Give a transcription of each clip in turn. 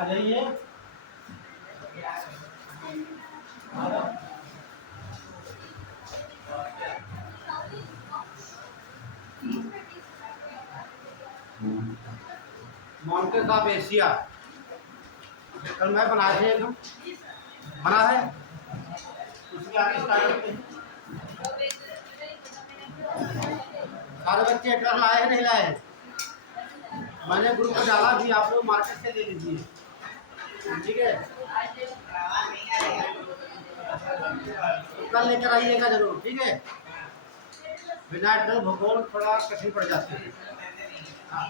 आ जाइए। Mountain of Asia कल मैं बनाए थे, एकदम बना है। उसके आगे स्टार्ट करते हैं। सारे बच्चे ट्रक लाए हैं नहीं लाए हैं? मैंने ग्रुप में डाला भी, आप लोग मार्केट से ले लीजिए, ठीक है? कल लेकर आइएगा जरूर, ठीक है? बिना ट्रक भूगोल थोड़ा कठिन पड़ जाती है। हाँ,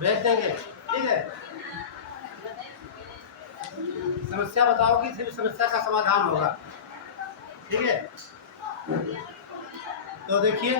भेज देंगे, ठीक है? समस्या बताओगी, सिर्फ समस्या का समाधान होगा, ठीक है? तो देखिए,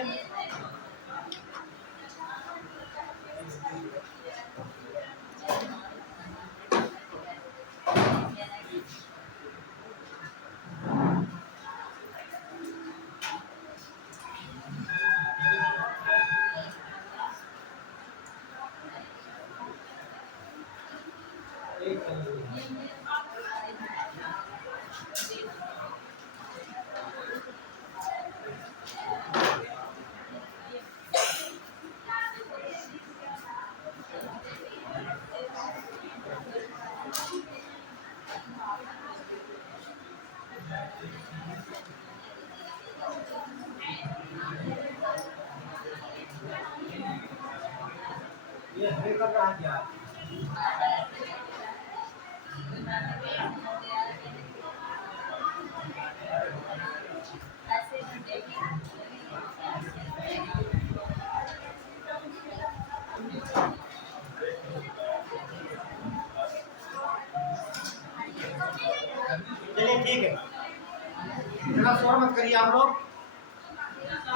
ये हमें कर रहा है क्या? चलिए ठीक है, इतना शोर मत करिए आप लोग,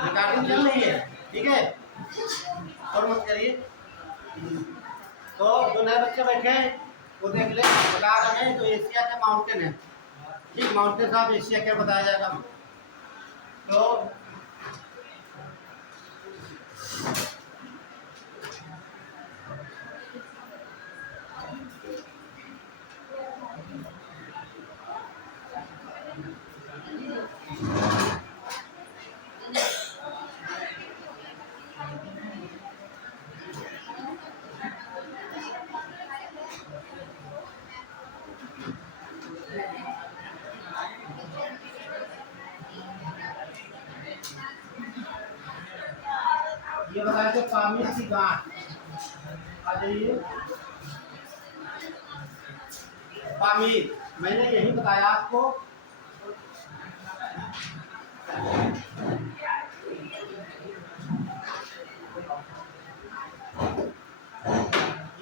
रिकॉर्डिंग चल रही है, ठीक है? शोर मत करिए। तो जो नए बच्चे बैठे हैं वो देख ले, बता रहे हैं जो एशिया के माउंटेन है, ठीक? माउंटेन ऑफ एशिया क्या बताया जाएगा। तो ये बताया कि पामीर की गांठ, आ जाइए। पामीर मैंने यही बताया आपको,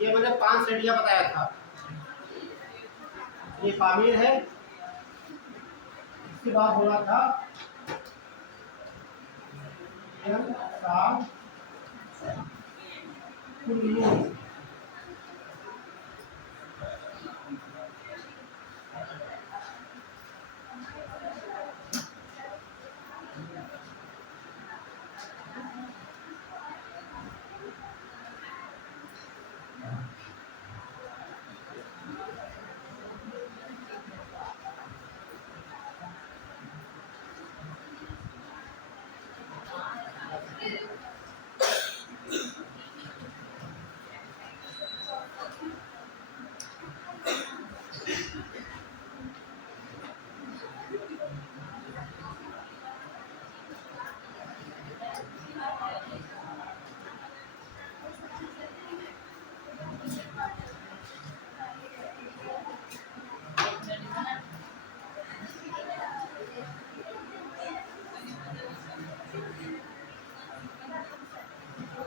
ये मैंने 5 श्रेणियां बताया था। ये पामीर है, इसके बाद बोला था कुल्लू,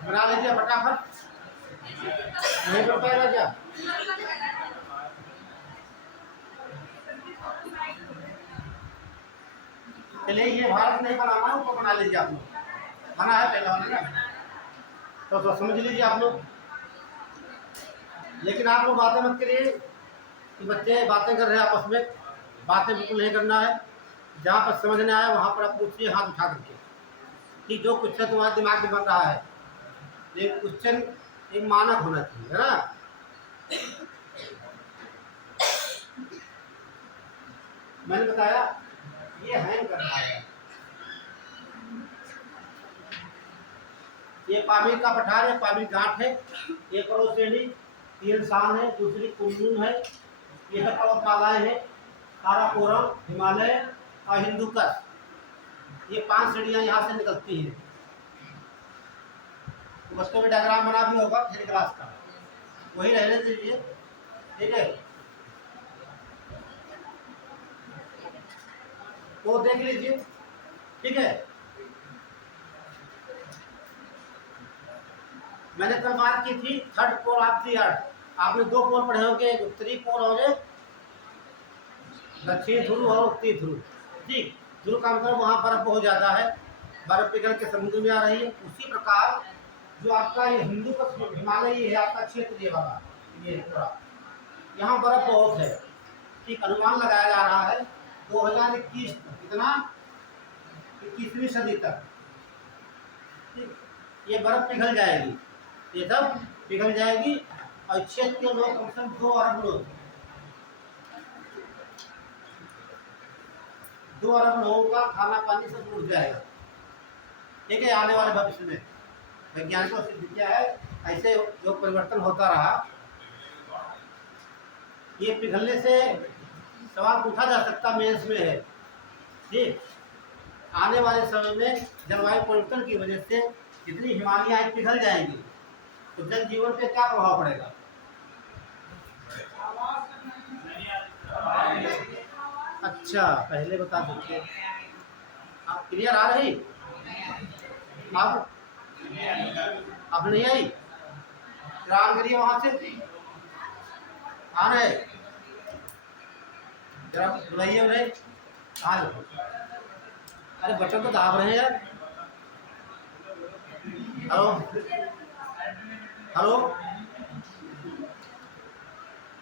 बना लीजिए फटाफट, नहीं कर पाएगा क्या? चलिए, ये भारत नहीं बनाना, उसको बना लीजिए आप लोग, बना है पहले वाला ना, तो समझ लीजिए आप लोग। लेकिन आप लोग बातें मत करिए कि बच्चे बातें कर रहे हैं आपस में, बातें बिल्कुल नहीं करना है। जहाँ पर समझ में आए वहाँ पर आप पूछिए हाथ उठा करके कि जो क्वेश्चन तुम्हारे दिमाग में बन रहा है, एक क्वेश्चन एक मानक होना चाहिए, है ना? मैंने बताया ये हैंग करता है। ये पामिल का पठार है, पामिल घाट है, एक और श्रेणी, तीन शान है, दूसरी कुनलुन है, ये सब पर्वतमालाएं हैं, काराकोरम, हिमालय और हिंदुकुश, ये 5 श्रेणियां यहाँ से निकलती हैं। तो बच्चों में डायग्राम बना भी होगा 3 क्लास का, वही रहने दीजिए, ठीक है। तो देख लीजिए, ठीक है। मैंने कल बात की थी third pole of the earth. आपने 2 पोल पढ़े होंगे, एक उत्तरी पोल और एक दक्षिण ध्रुव और उत्तरी ध्रुव। ठीक, ध्रुव का मतलब वहाँ बर्फ हो जाता है, बर्फ पिघल के समुद्र में आ रही है। उसी प्रकार जो आपका ये हिंदुकुश हिमालय है, आपका क्षेत्र ये वाला, ये पूरा यहाँ बर्फ बहुत है। ठीक, अनुमान लगाया जा रहा है 2021 तक, कितना 21वीं सदी तक, ठीक, ये बर्फ पिघल जाएगी, ये सब पिघल जाएगी और क्षेत्र के लोग कम से कम 2 अरब लोग, 2 अरब लोगों का खाना पानी सब रुक जाएगा, ठीक है। आने वाले भविष्य में वैज्ञानिकों से सिद्ध किया है, ऐसे जो परिवर्तन होता रहा, ये पिघलने से सवाल पूछा जा सकता मेंस में है, ठीक। आने वाले समय में जलवायु परिवर्तन की वजह से जितनी हिमालयाँ पिघल जाएंगी तो जनजीवन पे क्या प्रभाव पड़ेगा? अच्छा, पहले बता दीजिए, आप क्लियर आ रही? अब नहीं आई? ऑन करिए वहां से, आ रहे जरा बुलाइए उन्हें, कहाँ देखो, अरे बच्चों तो दाब रहे हैं यार। हेलो हेलो,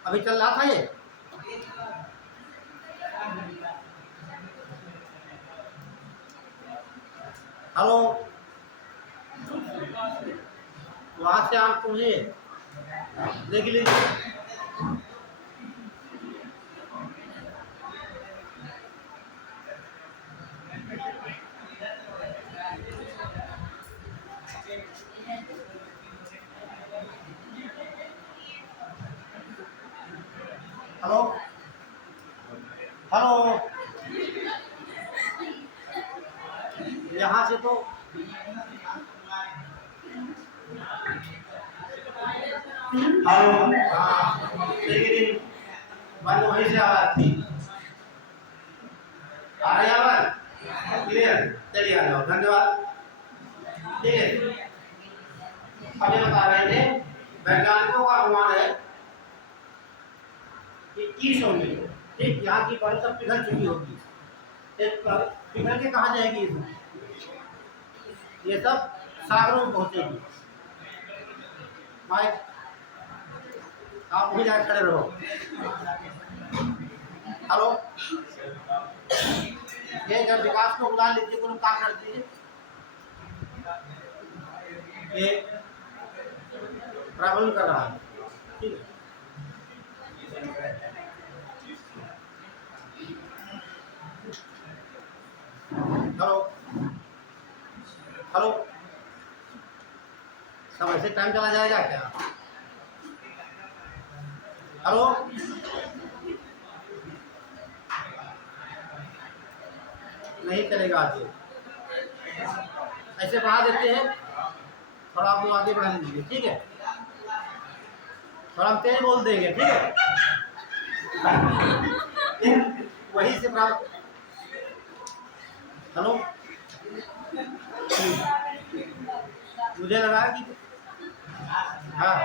अभी चल रहा था ये, हेलो, वहां से आप तुम्हें देख लीजिए। हेलो हेलो, यहाँ से तो हेलो, हाँ, लेकिन बात वहीं से आ रही थी, आ रही आवाज क्लियर? चलिए आ जाओ, धन्यवाद। ठीक है, अभी बता रहे थे वैज्ञानिकों का अनुमान है कि 2100 में, ठीक, यहाँ की बर्फ सब पिघल चुकी होगी, पिघल के कहाँ जाएगी ये सब सागरों में पहुंचेगी। माइक आप वहीं जाकर खड़े रहो। हेलो, ये जब विकास को बुला लीजिए, कोई काम कर दीजिए, ये ट्रैवल कर रहा है, ठीक है। हेलो हेलो, सब ऐसे टाइम चला जाएगा क्या? हेलो, नहीं चलेगा आज, ऐसे बढ़ा देते हैं, थोड़ा आप लोग आगे बढ़ा लीजिए, ठीक है। थोड़ा हम तेज बोल देंगे, ठीक है, वही से प्राप्त। हेलो, मुझे लगा कि हाँ,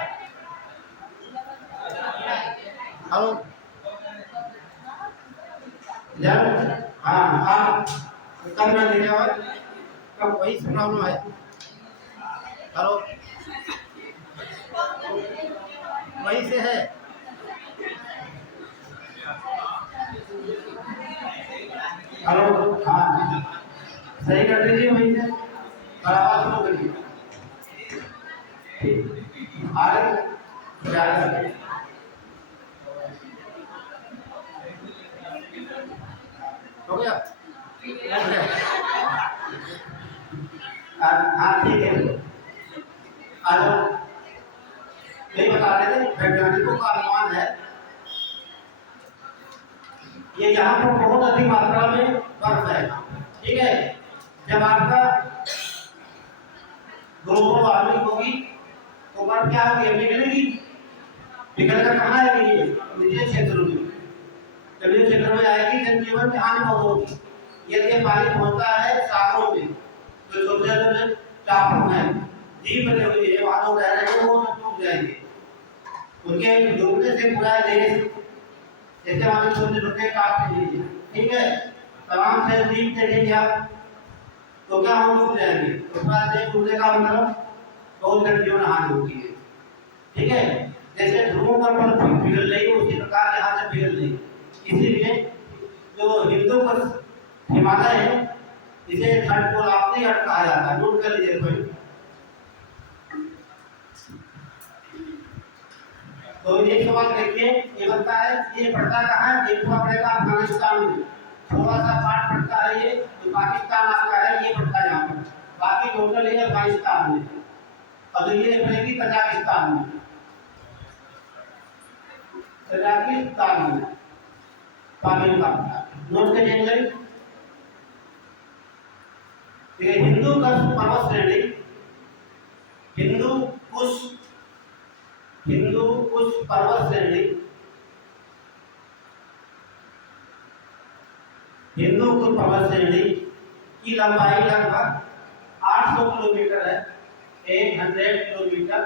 हेलो, हाँ हाँ, कब मैं लेने आया, कब वही से प्रॉब्लम है। हेलो, वही से है, हेलो, हाँ, सही कर दीजिए वहीं से, और आवाज शुरू करिए, हो गया? हाँ ठीक है, आ जाओ। यही बता रहे थे, वैज्ञानिकों का अनुमान है ये यहाँ पर बहुत अधिक मात्रा में बर्फ है, ठीक है। जब आपका ग्लोबल वार्मिंग होगी तो बर्फ क्या होगी, पिघलेगी। पिघलकर कहाँ आएगी, ये निचले क्षेत्रों में, जलीय क्षेत्र में आएगी, जनजीवन की हानि होगी। यदि पानी पहुंचता है सागरों में, जो छोटे छोटे टापू हैं, द्वीप बने हुए हैं, वहां लोग रह रहे हैं, वो डूब जाएंगे। उनके डूबने से पूरा देश, जैसे हमारे छोटे छोटे टापू हैं, ठीक है, तमाम से द्वीप देखेंगे आप तो क्या हम डूब जाएंगे। तो पूरा देश डूबने का मतलब बहुत जनजीवन हानि होती है, ठीक है। जैसे ध्रुवों पर बर्फ पिघल रही है उसी प्रकार यहाँ से पिघल रही है। इसीलिए जो हिंदू पर हिमालय है इसे third pole of the earth कहा जाता है। नोट कर लीजिए कोई। तो ये सवाल देखिए, ये बनता है, ये पड़ता कहाँ है, देखना पड़ेगा अफगानिस्तान में। थोड़ा सा पार्ट पड़ता है ये, तो पाकिस्तान आपका है, ये पड़ता है यहाँ पर, बाकी टोटल ये अफगानिस्तान में। अब ये पड़ेगी कजाकिस्तान में, कजाकिस्तान में पानी का नोट के जंगल। हिंदू कुश पर्वत श्रेणी, हिंदू कुश पर्वत श्रेणी, हिंदू कुश पर्वत श्रेणी की लंबाई लगभग 800 किलोमीटर है, 800 किलोमीटर।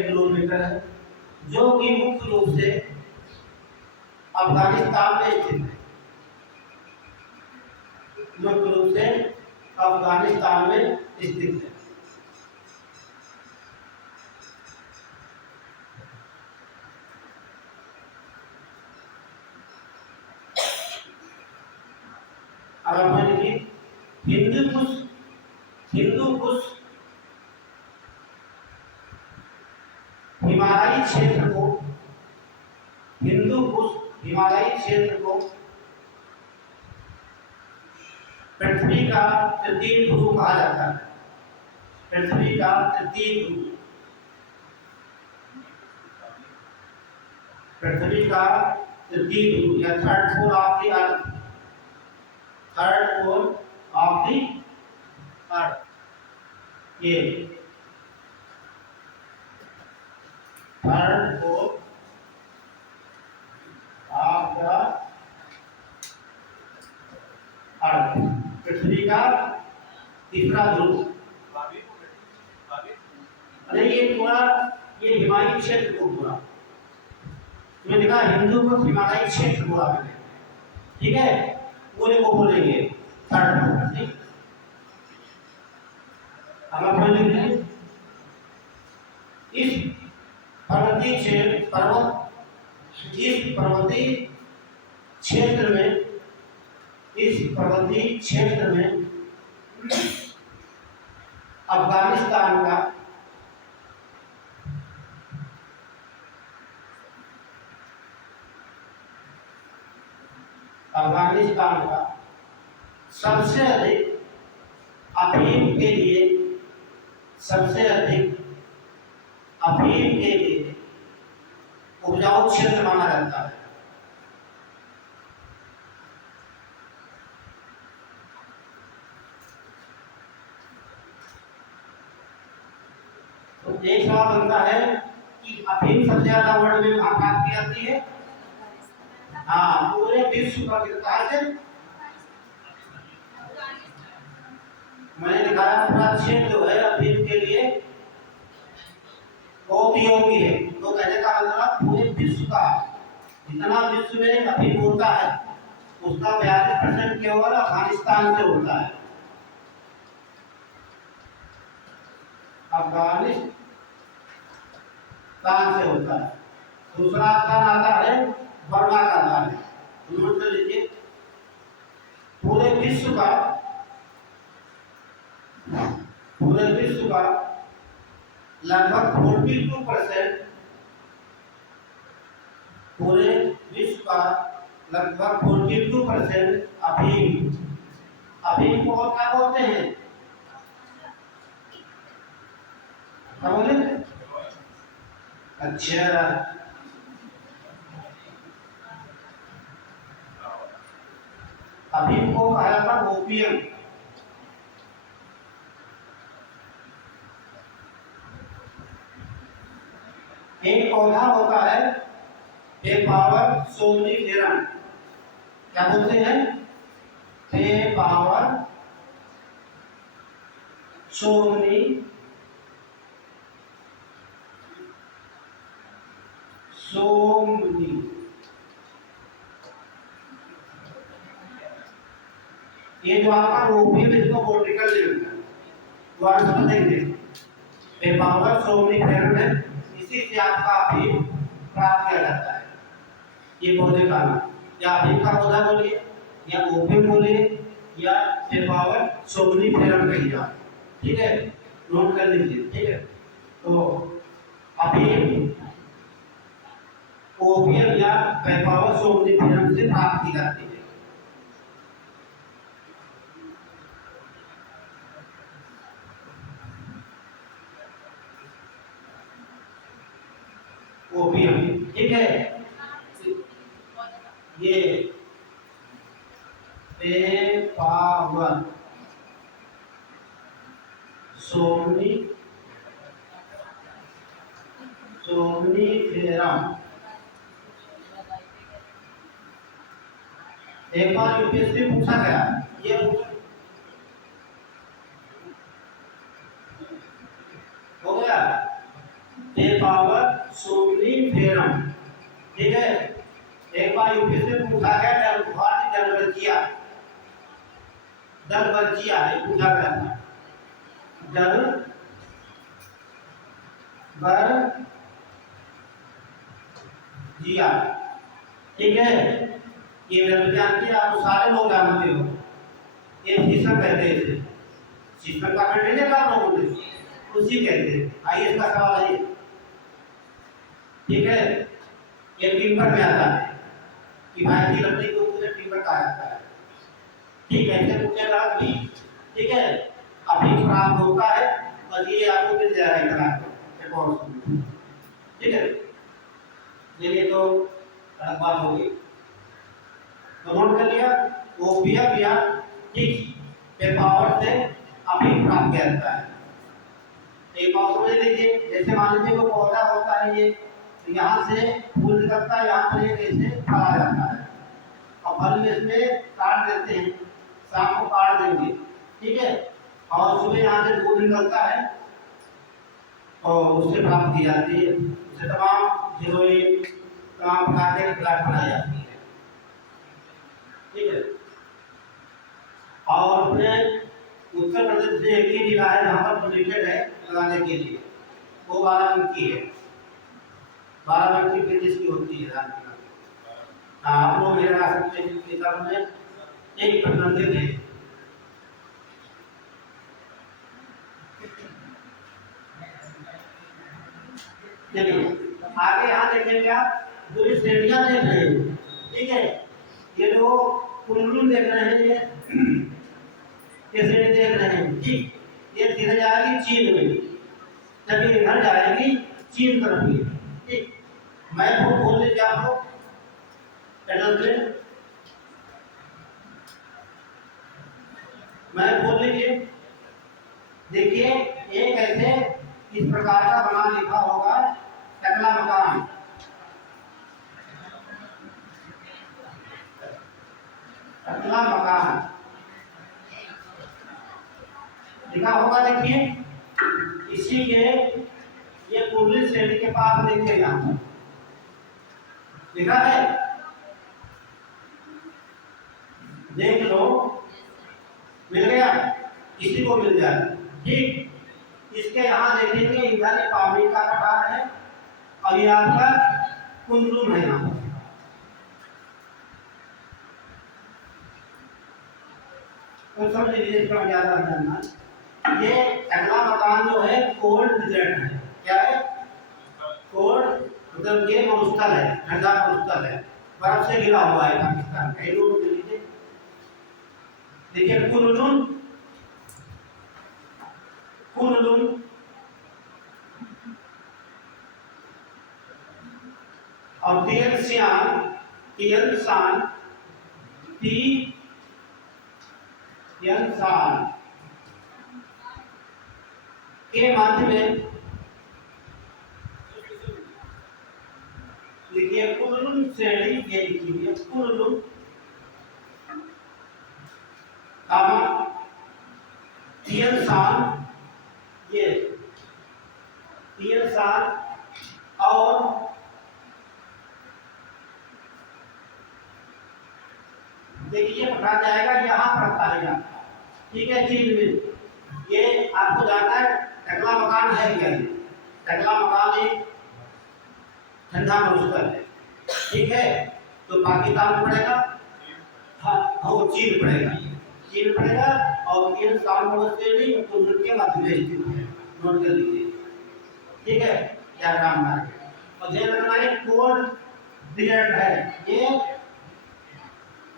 किलोमीटर है, जो कि मुख्य रूप से अफगानिस्तान में स्थित है, मुख्य रूप से अफगानिस्तान में स्थित है। अगर मैं लिखिए हिंदू कुश हिमालयी क्षेत्र को, हिंदू कुश हिमालयी क्षेत्र को पृथ्वी का तृतीय ध्रुव कहा जाता है। पृथ्वी का तृतीय ध्रुव, पृथ्वी का तृतीय ध्रुव या third pole of the earth, third pole of the earth, ये third pole of the earth, पृथ्वी का तीसरा ध्रुव। अरे ये पूरा, ये हिमालयी क्षेत्र को पूरा, मैंने लिखा हिंदू को हिमालयी क्षेत्र पूरा, ठीक है, पूरे को बोलेंगे थर्ड पोल, ठीक। अब अपन लिख लें, इस पर्वतीय क्षेत्र में, इस पर्वतीय क्षेत्र में अफगानिस्तान का सबसे अधिक अफीम के लिए, सबसे अधिक अफीम के लिए उपजाऊ क्षेत्र माना जाता है। तो एक सवाल बनता है कि अफीम सबसे ज्यादा वर्ल्ड में कहाँ प्राप्त की जाती है? हाँ, पूरे विश्व का कितना है? मैंने दिखाया पूरा क्षेत्र जो है अफीम के लिए बहुत योग्य है। तो कहने का मतलब पूरे विश्व का जितना विश्व में अफीम होता है उसका 42% केवल अफगानिस्तान से होता है। अफगानिस्तान से होता है। दूसरा स्थान आता है बर्मा का आता है। नोट कर लीजिए, पूरे विश्व का लगभग 42% पूरे विश्व का लगभग 42% अफीम। अफीम को क्या बोलते हैं? क्या बोले? अच्छा, अफीम को कहा जाता है ओपियम। एक पौधा होता है पेपावर सोमनीफेरम। क्या बोलते हैं? पेपावर सोमनी सोमनी ये जो आपका ओपियम इसको बोटिकल लेवल द्वारा समझेंगे। पेपावर सोमनीफेरम है, इसी से आपका अफीम प्राप्त किया जाता है। ये पौधे का नाम या अफीम का पौधा बोलिए या ओपियम बोलिए या पेपावर सोमनीफेरम कहिए आप, ठीक है, नोट कर लीजिए, ठीक है। तो अफीम ओपियम या पेपावर सोमनीफेरम से प्राप्त की जाती है। ओपियम, ठीक है। ये पेपावर सोमनीफेरम एक बार यूपीएससी पूछा गया, ये हो गया पेपावर सोमनीफेरम, ठीक है। एक बार यूपीएससी पूछा गया भारतीय दलबर्जिया, दलबर्जिया ये पूछा गया था, दलबर्जिया, ठीक है। ये जानते आप सारे लोग जानते हो, ये शीशम कहते हैं इसे, शीशम का पेड़ नहीं आप लोगों ने, उसी कहते हैं। आइए इसका सवाल आइए, ठीक है। ये टिम्बर में आता है कि भाई की लकड़ी को पूरे टिम्बर कहा जाता है, ठीक है। इसे पूछेगा भी, ठीक है, अभी प्राप्त होता है और ये आपको मिल जाएगा, ठीक है। चलिए तो अलग बात होगी, तो नोट कर लिया ओपियम या ठीक पेपावर से अभी प्राप्त किया जाता है। एक बात समझ लीजिए, जैसे मान लीजिए वो पौधा होता है, ये यहाँ से फूल निकलता है, यहाँ पर एक ऐसे फल आ जाता है और फल में इसमें काट देते हैं, शाम को काट देंगे, ठीक है, और सुबह यहाँ से दूध निकलता है और उससे प्राप्त की जाती है, उससे तमाम हीरोइन तमाम प्रकार के प्लाट बनाई जाती है, ठीक है। और अपने उत्तर प्रदेश से एक ही जिला है जहाँ पर परमिटेड है लगाने के लिए, वो बाराबंकी है। बाराबंकी प्रदेश की होती है राजनीति। आप लोग मेरे राष्ट्र के किताब में एक प्रतिबंधित है, चलिए आगे यहाँ देखेंगे आप जो ये श्रेणियां देख रहे हैं, ठीक है। ये जो कुंडली देख रहे हैं, ये श्रेणी देख रहे हैं, ठीक, ये सीधे जाएगी चीन में, जब ये इधर जाएगी चीन तरफ में, ठीक। मैं वो बोल लीजिए आप लोग मैं बोल लीजिए, देखिए एक ऐसे इस प्रकार का बना लिखा होगा टकला मकान, टकला मकान लिखा होगा, देखिए इसी के ये कुंडली श्रेणी के पास देखिए यहाँ लिखा है, देख लो मिल गया, किसी को मिल जाए, ठीक। इसके यहाँ देखेंगे इधर पावनी का कटार है और ये आपका कुंडलूम है यहाँ, तो समझ लीजिए इसका ज्यादा जानना। ये अगला मकान जो है कोल्ड रिजल्ट है, क्या है? कोल्ड मतलब ये मरुस्थल है, ठंडा मरुस्थल है, बर्फ से घिरा हुआ है पाकिस्तान का। नोट कर लीजिए। देखिए कुनलुन, कुनलुन और तिएनशान, तिएनशान, तिएनशान के मध्य में लिखिए कुनलुन श्रेणी, ये लिखिए कुनलुन कामा तिएनशान, ये तिएनशान और देखिए पढ़ा जाएगा, यहाँ पढ़ता है यहाँ, ठीक है। चीज में ये आपको जानना है टकला मकान है क्या। टकला मकान एक ठंडा मरुस्थल है, ठीक है। तो पाकिस्तान पड़ेगा, हाँ वो चीन पड़ेगा, चीन पड़ेगा और तीन साल श्रेणी के मध्य में स्थित है। नोट कर लीजिए, ठीक है। क्या काम है और ध्यान रखना है कोल्ड डिजर्ट है, ये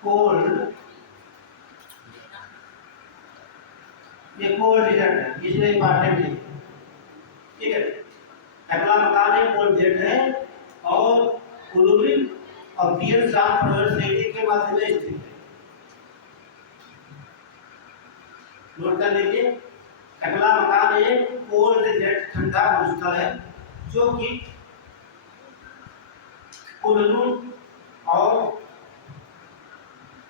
कोल्ड, ये कोल्ड डिजर्ट है, इसलिए इंपॉर्टेंट है, ठीक है। अगला मकान है कोल्ड डिजर्ट है और कुलुन और तीन साल श्रेणी के मध्य में स्थित है। नोट कर लीजिए, अगला मकान एक कोल्ड डिजर्ट ठंडा मरुस्थल है जो कि कुनलुन और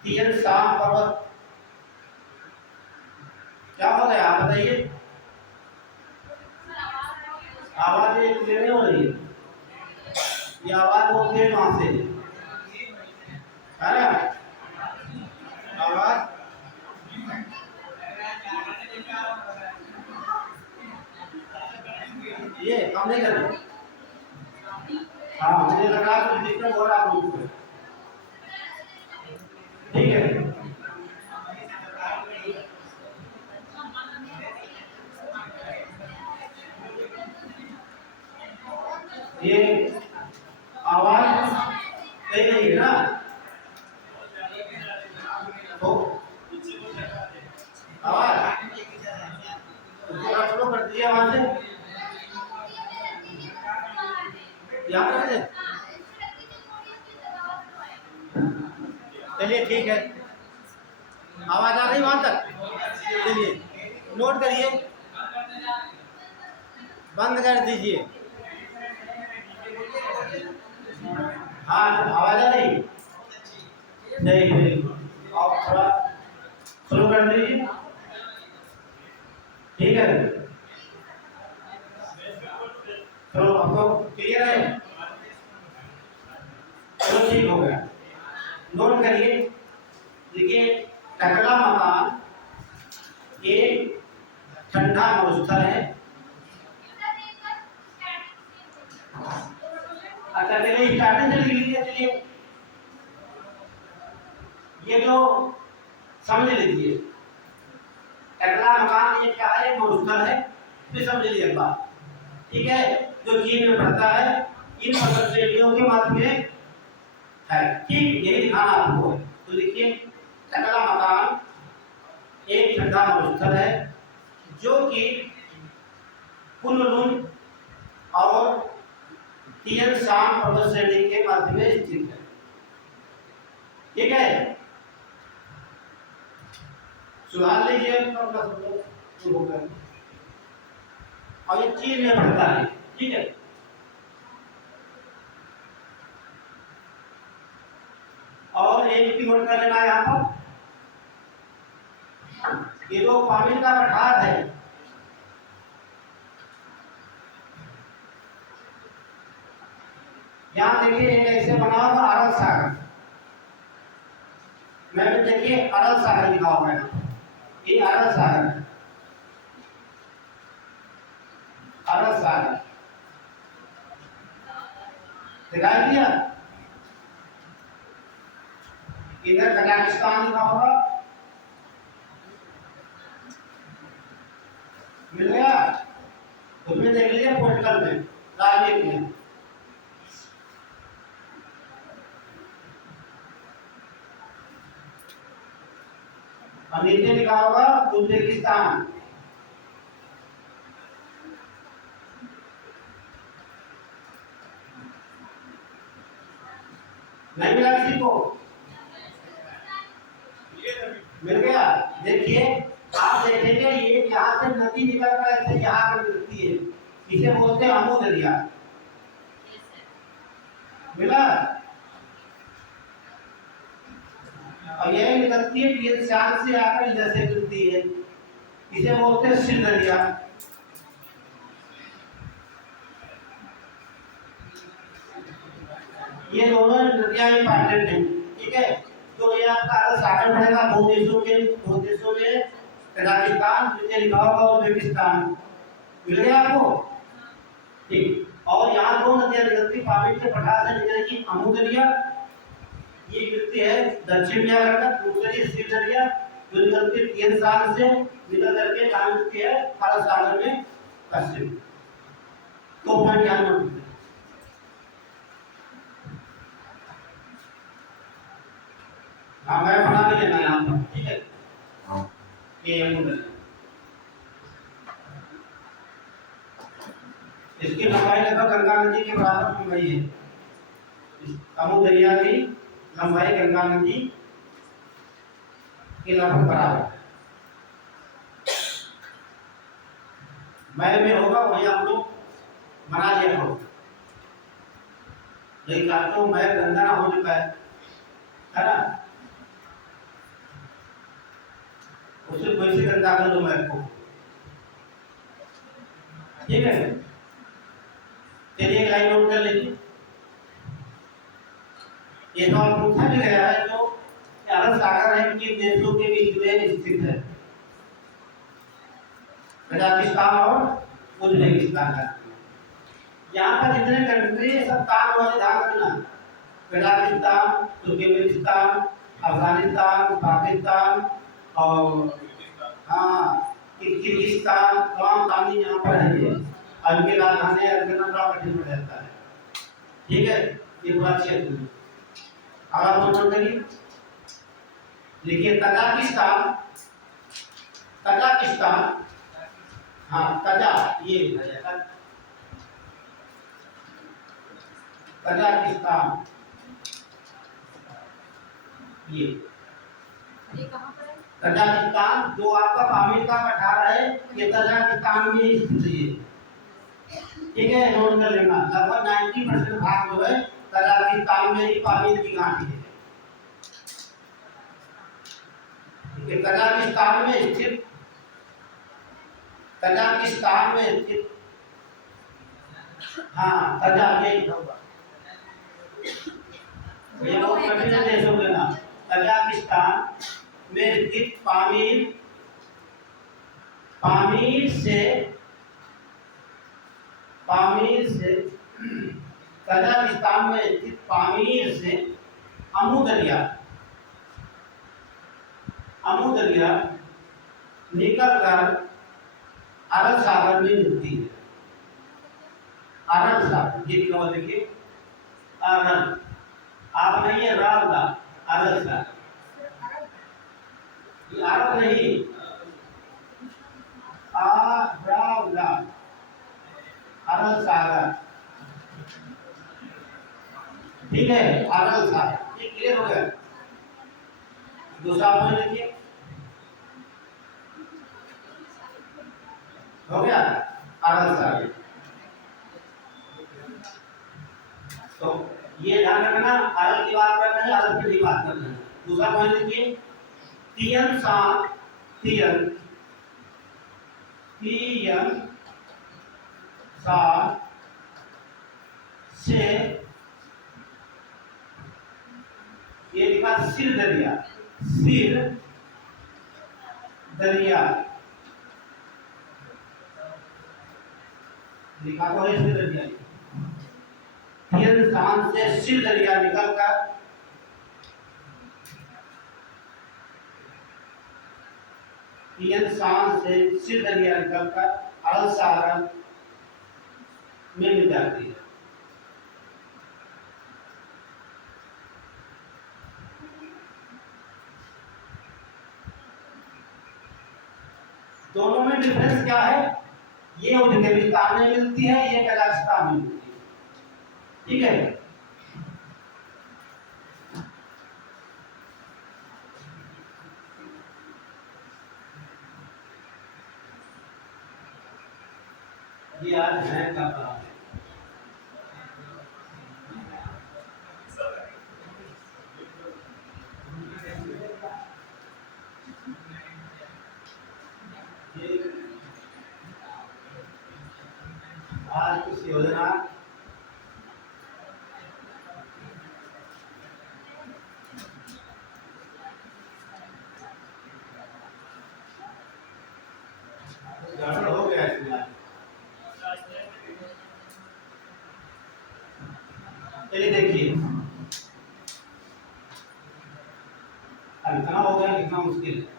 तिएनशान पर्वत, क्या हो गया आप बताइए। आवाज क्लियर हो रही है, ये आवाज वो फिर वहां से है ना आवाज। ये कम नहीं कर रहे, हाँ मुझे लगा तो दिक्कत हो रहा है, ठीक है। ये आवाज सही नहीं है ना, तो आवाज थोड़ा शुरू कर दिया आवाज से यहाँ पर है। चलिए ठीक है, आवाज आ रही वहां तक, चलिए नोट करिए, बंद कर दीजिए। हाँ आवाज आ रही, नहीं आप थोड़ा शुरू कर दीजिए, ठीक है। तो आपको क्लियर है, चलो ठीक हो गया। नोट करिए, देखिए टकला मकान एक ठंडा मरुस्थल है। अच्छा चलिए स्टार्टिंग से लिख लीजिए, चलिए ये जो समझ लीजिए टकला मकान ये क्या है, मरुस्थल है, ये समझ लीजिए एक बात, ठीक है। जो चीन में पड़ता है, इन पर्वत श्रेणियों के मध्य में है, ठीक यही दिखाना आपको है। तो देखिए टकला मकान एक ठंडा मरुस्थल है जो कि कुनलुन और तिएनशान पर्वत श्रेणी के मध्य में स्थित है, ठीक है। सुधार लीजिए और ये चीन में पड़ता है, ठीक है। और एक भी नोट कर लेना है यहाँ पर, ये जो पानी का पठार है, यहाँ देखिए एक ऐसे बना हुआ अरब सागर, मैं भी देखिए अरब सागर लिखा हुआ है, ये अरब सागर है, अरब सागर दिखाई दिया। इधर कजाकिस्तान लिखा होगा, मिल गया, उसमें देख लीजिए पोर्टल में, राजनीति में और नीचे लिखा होगा उज्बेकिस्तान। नहीं मिला किसी को? मिल गया। देखिए आप देखेंगे ये यहाँ से नदी निकल कर ऐसे यहाँ पर मिलती है, इसे बोलते हैं अमू दरिया। मिला। और यह निकलती है कि चांद से आकर जैसे मिलती है, इसे बोलते हैं सिंध दरिया। ये दोनों नदियां इंपॉर्टेंट हैं, ठीक है। तो ये आपका सागर पड़ेगा दो देशों में कजाकिस्तान, नीचे लिखा होगा उज्बेकिस्तान। मिल गया आपको? ठीक। और यहाँ दो नदियां निकलती, पानी के पठार से निकलेगी अमू दरिया, ये मिलती है दक्षिण में आकर, दूसरी सिंध दरिया जो निकलती है तीन साल से निकल करके कहाँ मिलती है अरब सागर में पश्चिम। तो पॉइंट ध्यान में रखिए। हाँ मैं बना के लेना यहाँ पर, ठीक है। ये इसकी लंबाई लगभग गंगा नदी के बराबर लंबाई है। अमू दरिया की लंबाई गंगा नदी के लगभग बराबर। मैल में होगा वही आप लोग बना लिया करो। यही कहते हो मैल गंदा ना हो चुका है ना, उसे कोई से गंदा कर दो मैल को, ठीक है। चलिए एक लाइन नोट कर लीजिए। ये तो आप पूछा भी गया है जो अरब सागर है कि देशों के बीच में स्थित है, कजाकिस्तान और उज्बेकिस्तान का। यहाँ पर जितने कंट्री है सब काम वाले ध्यान रखना, कजाकिस्तान, तुर्कमेनिस्तान, अफगानिस्तान, पाकिस्तान और हाँ किर्गिस्तान, तमाम तानी यहाँ पर है। ये इनके राजधानी बड़ा कठिन हो जाता है, ठीक है। ये पूरा क्षेत्र आगे नोट करिए। देखिए तजाकिस्तान, तजाकिस्तान, हाँ तजा ये तजाकिस्तान, ये तजाकिस्तान जो आपका पामीर का पठार है, ये तजाकिस्तान में स्थित है, ठीक है। नोट कर लेना। लगभग 90% भाग जो है तजाकिस्तान में ही पामीर की घाटी है, ठीक है। तजाकिस्तान में स्थित, तजाकिस्तान में स्थित, हाँ तजा ये होगा, ये लोग कठिन देशों के नाम। तजाकिस्तान में स्थित पामीर, पामीर से तजाकिस्तान में स्थित पामीर से अमू दरिया, अमू दरिया निकल कर अरब सागर में मिलती है। अरब सागर ये लिखा हुआ देखिए, अरब, आप नहीं है राम का, अरब सागर, ये अरब नहीं, अरब सागर, ठीक है। अरब सागर ये क्लियर हो गया। दूसरा पॉइंट देखिए, हो गया अरब सागर। तो ये ध्यान रखना, अरब की बात करना है, अरब की बात करना है। दूसरा पॉइंट देखिए, तियन सा, तियन, तियन सा से ये लिखा सिर दरिया, सिर दरिया लिखा तो है, सिर दरिया, तियन से सिर दरिया निकलकर तियन से सिर दरिया निकलकर अरब सागर में मिल जाती है। दोनों में डिफरेंस क्या है? ये उनके विस्तार में मिलती है, ये कैलाशता में मिलती है। ठीक है, ये आज है का काम है। आज कुछ योजना गड़बड़ हो गया इसमें। चलिए देखिए, अब इतना हो गया, कितना मुश्किल है।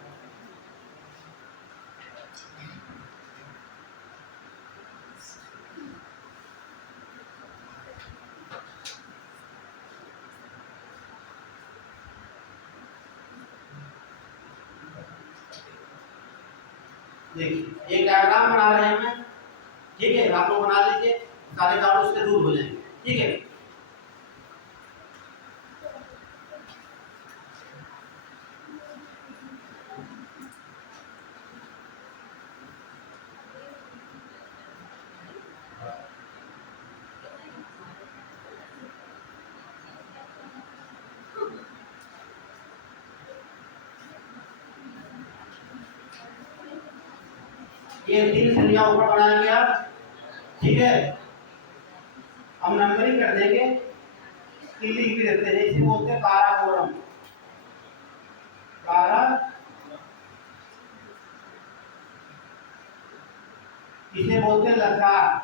देखिए एक डायग्राम बना रहे हैं हमें, ठीक है, आप लोग बना लीजिए, सारे डाउट उससे दूर हो जाएंगे। ठीक है, ये 3 श्रेणियां ऊपर बनाएंगे आप। ठीक है, हम नंबरिंग कर देंगे, लिख भी देते हैं, इसे बोलते हैं काराकोरम। कारा इसे बोलते हैं लकार,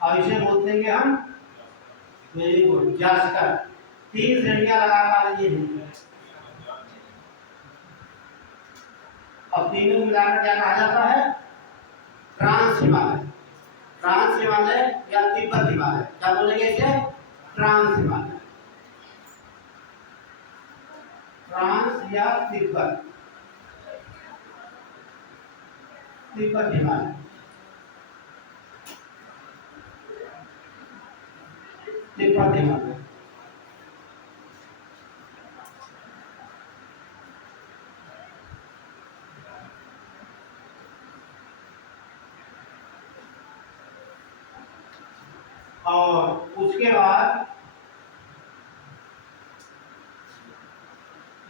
और इसे बोलते हैं हम वेरी गुड जास्कर। 3 श्रेणियां लगातार ये हैं, और तीनों मिलाकर क्या कहा जाता है? ट्रांस हिमालय। ट्रांस हिमालय या तिब्बत हिमालय, क्या बोलेंगे इसे? ट्रांस हिमालय, ट्रांस या तिब्बत, तिब्बत हिमालय, तिब्बत हिमालय। और उसके बाद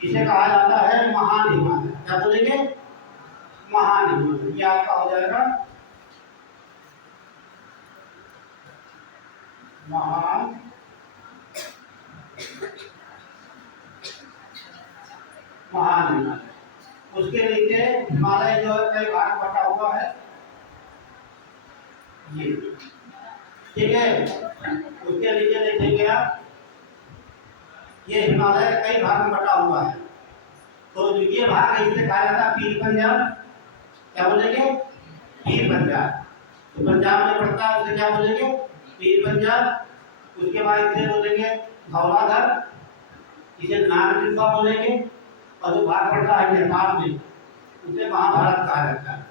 इसे कहा जाता है महान हिमालय। क्या बोलेंगे? महान हिमालय। ये आपका हो जाएगा महान महान हिमालय। उसके नीचे हिमालय जो है कई भाग बटा हुआ है, ये ठीक है। उसके नीचे देखेंगे आप, ये हिमालय कई भाग में बटा हुआ है। तो ये भाग इससे कहा जाता है पीर पंजाब। क्या बोलेंगे? पीर पंजाब। तो पंजाब में पड़ता है, उसे क्या बोलेंगे? पीर पंजाब। उसके बाद इसे बोलेंगे धौलाधर, इसे नागरिका बोलेंगे। और जो भाग पड़ता है नेपाल में, उसे महाभारत कहा जाता है।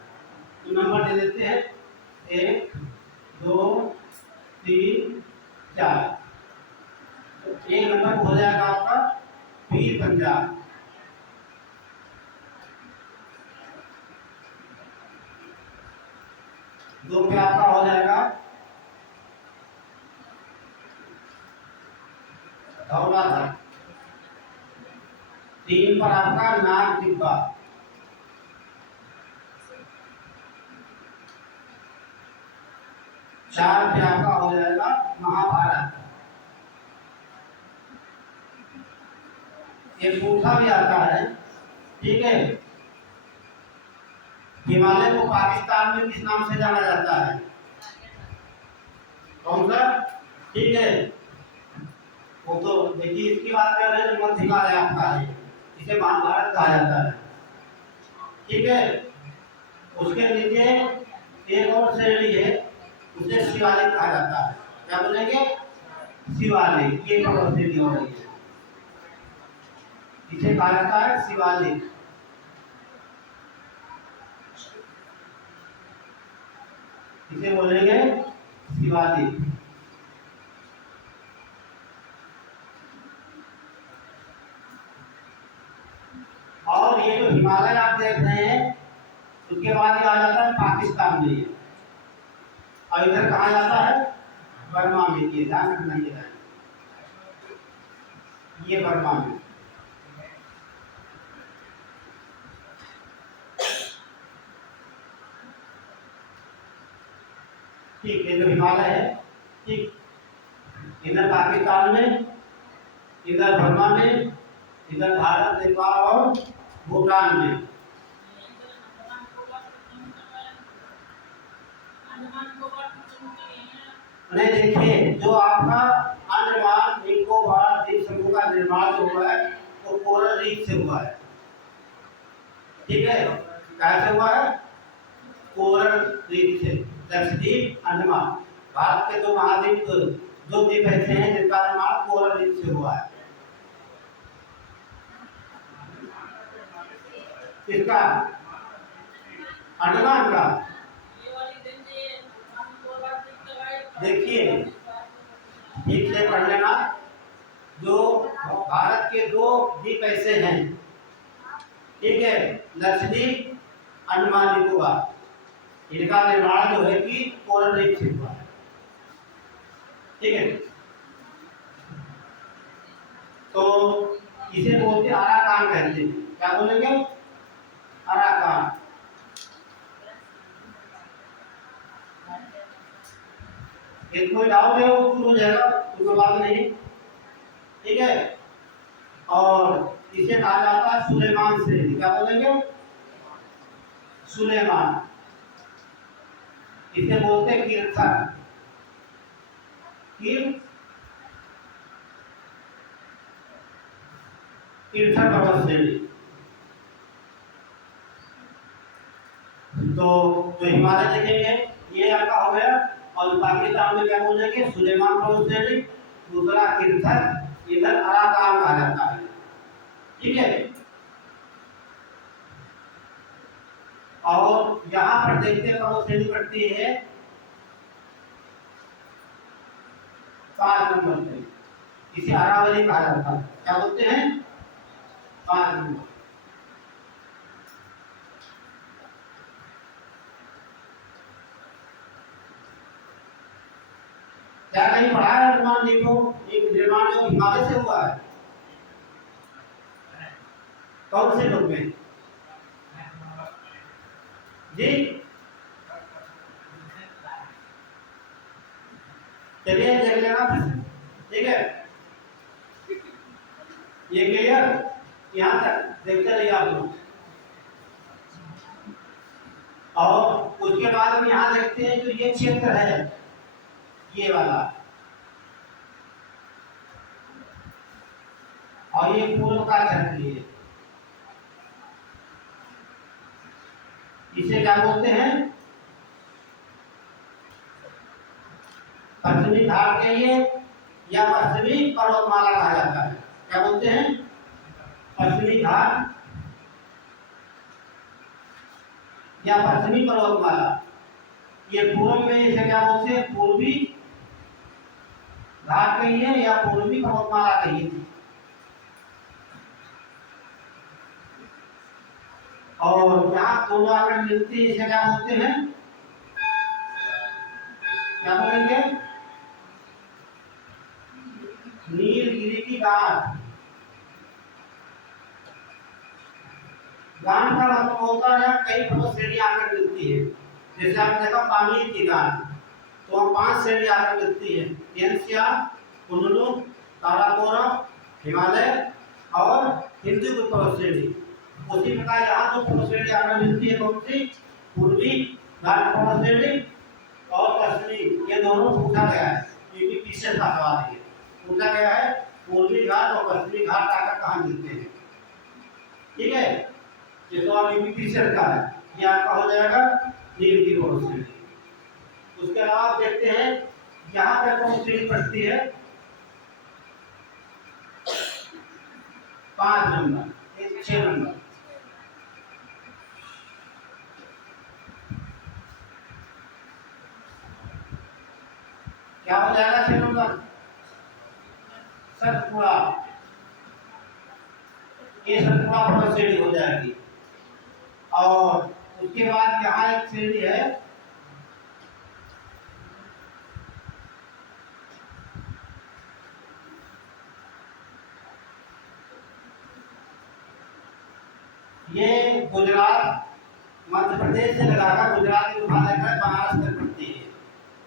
तो नंबर दे देते हैं 1 2 3 4। एक नंबर हो जाएगा आपका पीर पंजाब। दो पे आपका हो जाएगा धौलाधर। 3 पर आपका नाग टिब्बा। 4 पे आपका हो जाएगा महाभारत। एक पूछा भी आता है, ठीक है, हिमालय को पाकिस्तान में किस नाम से जाना जाता है? कौन सा? ठीक है, वो तो देखिए इसकी बात कर रहे हैं जो मध्य हिमालय आपका है, इसे महाभारत कहा जाता है। ठीक है, उसके नीचे एक और श्रेणी है, उसे शिवालिक कहा जाता है। क्या बोलेंगे? शिवालिक। ये श्रेणी हो रही है, इसे कहा जाता है शिवालिक। इसे बोलेंगे शिवालिक। और ये जो हिमालय आप देख रहे हैं, उसके बाद ये आ जाता है पाकिस्तान में, और इधर कहा जाता है बर्मा में। ये ध्यान रखना, ये बर्मा में। ठीक, ये जो हिमालय है, ठीक, इधर पाकिस्तान में, इधर बर्मा में, इधर भारत, नेपाल और भूटान में। नहीं, देखिए, जो आपका अंडमान निकोबार द्वीप समूह का निर्माण जो हुआ है वो कोरल रीफ से हुआ है। ठीक है, कैसे हुआ है? कोरल रीफ से। लक्षद्वीप, अंडमान, भारत के दो महाद्वीप, दो द्वीप ऐसे हैं जिनका निर्माण कोरल रीफ से हुआ है। किसका? अंडमान का। देखिए, ठीक से पढ़ लेना, जो भारत के दो द्वीप ऐसे हैं, ठीक है, लक्षद्वीप, अंडमान निकोबार, इनका निर्माण जो है कि कोरल रीफ से हुआ है। ठीक है, तो इसे बोलते अराकान कहते हैं। क्या बोलेंगे? अराकान। एक कोई डाउट है वो पूरा हो जाएगा, कोई बात नहीं। ठीक है, और इसे कहा जाता है सुलेमान श्रेणी। क्या बोलेंगे? सुलेमान। इसे बोलते हैं कीर्थक। कीर्थक पर्वत श्रेणी। तो जो हिमालय देखेंगे ये आपका हो गया, और पाकिस्तान में क्या बोलेंगे? सुलेमान पर्वत श्रेणी, दूसरा कीर्थक, इधर अराकान कहा जाता है। ठीक है, और यहाँ पर देखते हैं पर्वत श्रेणी पड़ती है 5 नंबर पे, इसे अरावली कहा जाता है। क्या बोलते हैं? 5 नंबर। क्या कहीं पढ़ा है निर्माण? देखो, एक निर्माण जो हिमालय से हुआ है, कौन से लोग में जी? चलिए देख लेना, ठीक है, ये क्लियर? यहाँ तक देखते रहिए आप लोग। और उसके बाद हम यहाँ देखते हैं जो ये क्षेत्र है, ये वाला, और ये पूर्व का क्षेत्र है, इसे क्या बोलते हैं? पश्चिमी घाट कहिए या पश्चिमी पर्वतमाला कहा जाता है। क्या बोलते हैं? पश्चिमी घाट या पश्चिमी पर्वतमाला। ये पूर्व में इसे क्या बोलते हैं? पूर्वी घाट कहिए या पूर्वी पर्वतमाला कहिए। और यहाँ दोनों आकर मिलते हैं, इसे क्या बोलते हैं? क्या बोलेंगे? नीलगिरी की गांठ। गांठ का मतलब होता है कई पर्वत श्रेणियां आकर मिलती है। जैसे आपने देखा पामीर की गांठ, तो वहाँ 5 श्रेणी आकर मिलती है, एशिया, कुनलुन, काराकोरम, हिमालय और हिंदू की पर्वत श्रेणी। उसी प्रकार यहाँ दो पर्वत श्रेणी आकर मिलती है, कौन सी? पूर्वी घाट पर्वत श्रेणी और पश्चिमी। ये दोनों पूछा गया है, क्योंकि पीछे का सवाल है, पूछा गया है पूर्वी घाट और पश्चिमी घाट आकर कहाँ मिलते हैं। ठीक है, ये तो आप यूपी पीछे का है, ये आपका हो जाएगा नीलगिरी पर्वत श्रेणी। उसके अलावा आप देखते हैं यहाँ पर कौन श्रेणी पड़ती है? 5 नंबर, 6 नंबर। क्या हो जाएगा 6 नंबर? सतपुड़ा। ये सतपुड़ा पर्वत श्रेणी हो जाएगी। और उसके बाद यहाँ एक श्रेणी है, ये गुजरात मध्य प्रदेश से लगाकर गुजरात के भाग लेकर बनारस तक पड़ती है।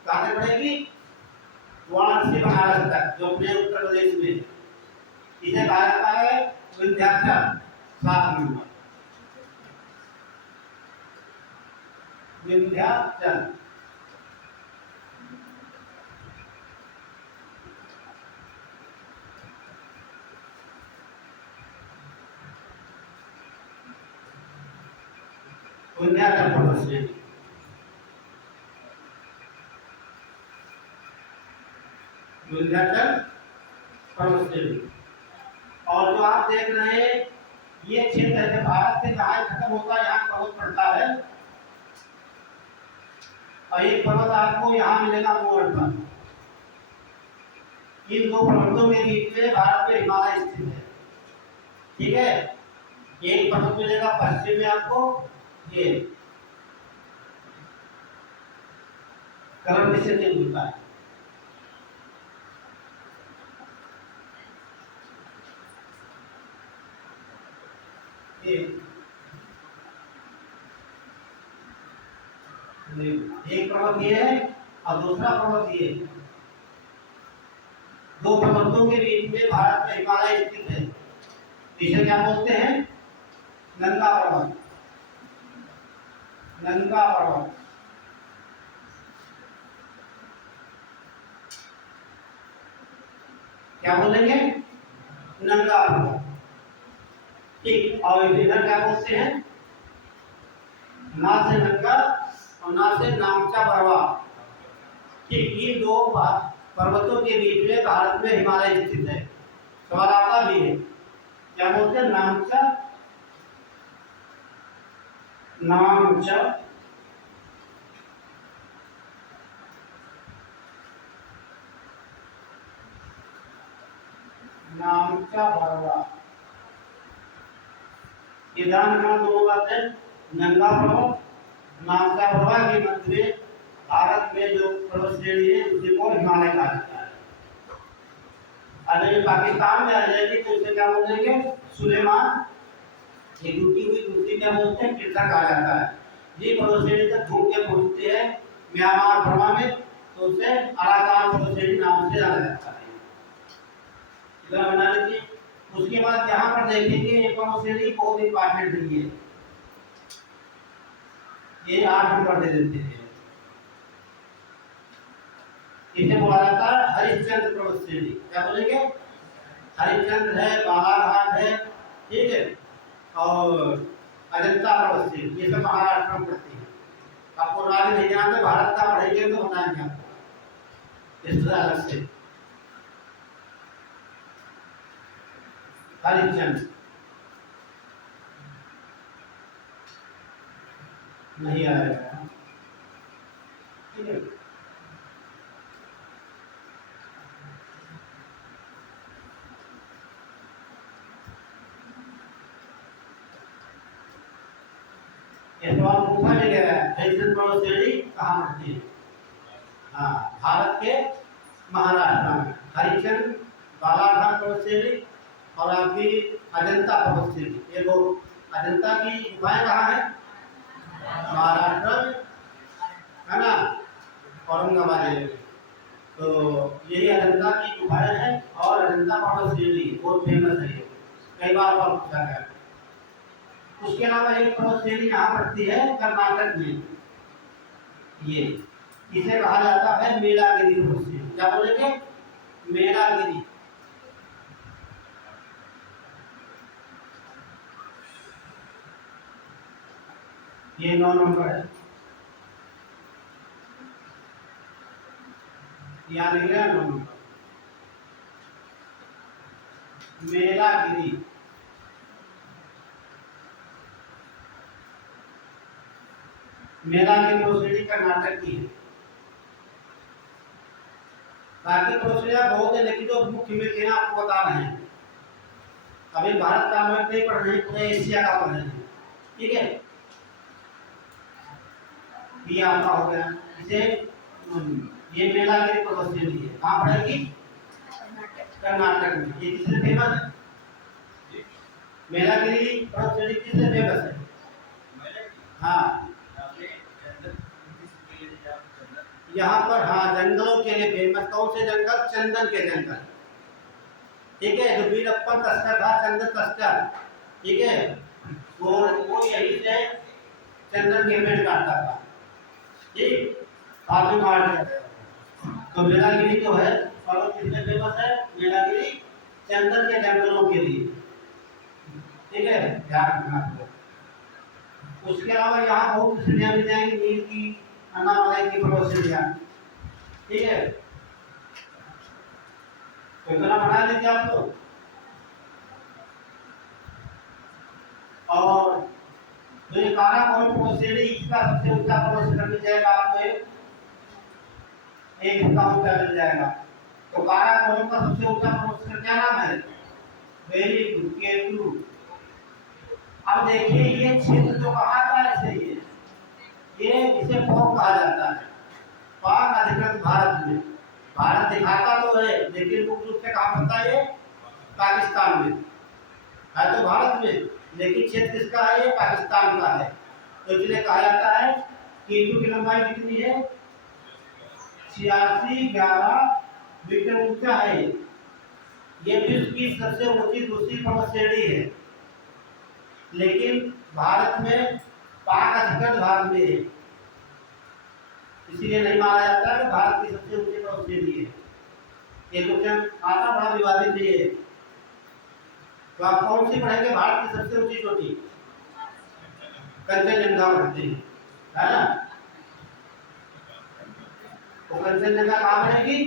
कहाँ तक पड़ेगी? वाराणसी बनारस तक, जो अपने उत्तर प्रदेश में। इसे कहा जाता है विंध्याचल। 7 नंबर विंध्याचल। विंध्याचल पर्वत श्रेणी। विंध्याचल पर्वत श्रेणी। और जो आप देख रहे हैं ये क्षेत्र है, भारत से जहाँ खत्म होता है यहाँ पर्वत पड़ता है। और एक पर्वत आपको यहाँ मिलेगा मोड़ पर। इन दो पर्वतों के बीच में भारत में हिमालय स्थित है। ठीक है, एक पर्वत मिलेगा पश्चिम में आपको, ये कलर से चेंज होता है। एक पर्वत ये है और दूसरा पर्वत ये है। दो पर्वतों के बीच में भारत में हिमालय स्थित है। इसे क्या बोलते हैं? नंगा पर्वत। नंगा पर्वत। क्या बोलेंगे? नंगा पर्वत। ठीक। और इधर क्या बोलते हैं? ना से नंगा और ना से नामचा बरवा। ठीक, ये दो पर्वतों के बीच में भारत में हिमालय स्थित है। सवाल आता भी है, क्या बोलते हैं? नामचा, नामचा नामचा बरवा। ये ध्यान रखना दोनों बातें। नंगा पर्वत, नामचा बरवा के मध्य में भारत में जो पर्वत श्रेणी है उसी को हिमालय कहा जाता है। अगर पाकिस्तान में आ जाएगी तो उसे क्या बोलेंगे? सुलेमान। एक टूटी हुई दूसरी क्या बोलते हैं? किरसा कहा जाता है। ये पर्वत श्रेणी तक घूम के पहुंचते हैं म्यांमार बर्मा में, तो उसे अराकान पर्वत श्रेणी नाम से जाना जाता है। इधर बना लीजिए। उसके बाद यहाँ पर देखेंगे एक पर्वत श्रेणी बहुत इंपॉर्टेंट है, ये 8 नंबर दे देते हैं। इसे बोला जाता है हरिश्चंद्र पर्वत श्रेणी। क्या बोलेंगे? हरिश्चंद्र है, बालाघाट है, ठीक है, और अजंता पर्वत श्रेणी, ये सब महाराष्ट्र में पड़ती है। आपको राज्य नहीं जानते, भारत का पढ़ेंगे तो बताएंगे आपको इस तरह अलग से। हरिश्चंद्र नहीं आएगा, ठीक है। सवाल पूछा भी गया है, हरिश्चंद्र पर्वत श्रेणी कहाँ पड़ती है? हाँ, भारत के महाराष्ट्र में हरिश्चंद्र, बालाघाट पर्वत श्रेणी और आपकी अजंता पर्वत श्रेणी। ये दो। अजंता की गुफाएं कहाँ है? महाराष्ट्र में, है ना, औरंगाबाद जिले में। तो यही अजंता की गुफाएं हैं और अजंता पर्वत श्रेणी बहुत फेमस है, कई बार पूछा गया। उसके अलावा एक पर्वत श्रेणी यहाँ पड़ती है कर्नाटक में, ये इसे कहा जाता है मेलागिरी पर्वत श्रेणी। क्या बोलेंगे? मेलागिरी। ये 9 नंबर है, यहाँ लिख रहे हैं 9 नंबर मेलागिरी। मेला की प्रोसीडी कर्नाटक की है। बाकी प्रोसीडियर बहुत है, लेकिन जो मुख्य में थे आपको बता रहे हैं। अभी भारत का मैप नहीं पढ़ रहे हैं, पूरे एशिया का पढ़ रहे हैं। ठीक है, ये आपका हो गया। इसे ये मेला की प्रोसीडी है, कहाँ पढ़ेगी? कर्नाटक में। ये किससे फेमस है? मेलागिरी प्रोसीडी किससे फेमस है? हाँ, यहाँ पर हाँ जंगलों के लिए फेमस। कौन से जंगल? चंदन के जंगल। ठीक है, जो वीरप्पन तस्कर था, चंदन तस्कर, ठीक है, वो यही से चंदन के पेड़ काटता था। ठीक, बाद में मार दिया गया। तो मेलागिरी जो है पर्वत किससे फेमस है? मेलागिरी चंदन के जंगलों के लिए। ठीक है, ध्यान रखना। उसके अलावा यहाँ बहुत सीढ़ियाँ मिल जाएंगी, नील की, अन्नामलाई की प्रोसीडियाँ। ठीक है, तो इतना बना लीजिए आप लोग। और जो ये काराकोरम प्रोसीडी, इसका सबसे ऊंचा प्रोसीडर मिल जाएगा आपको एक हिस्सा ऊंचा मिल जाएगा। तो काराकोरम का सबसे ऊंचा प्रोसीडर क्या नाम है? Very good, Ketu. अब देखिए ये क्षेत्र जो कहा था ऐसे ये इसे पॉक कहा जाता है, पाक अधिकृत भारत में। भारत दिखाता तो है, लेकिन मुख्य रूप से कहाँ पड़ता है? पाकिस्तान में है। तो भारत में, लेकिन क्षेत्र किसका है? ये पाकिस्तान का है। तो इसलिए कहा जाता है केतु की लंबाई कितनी है? 8611 मीटर ऊंचा है। ये विश्व की सबसे ऊंची दूसरी पर्वत श्रेणी है, लेकिन भारत में पाक अधिकृत भाग में है, इसीलिए नहीं माना जाता है कि भारत की सबसे ऊंची पर्वत श्रेणी है। ये क्वेश्चन आता बड़ा विवादित है। तो आप कौन सी पढ़ेंगे? भारत की सबसे ऊंची चोटी कंचनजंगा पढ़ते हैं, है ना? तो कंचनजंगा कहाँ पड़ेगी?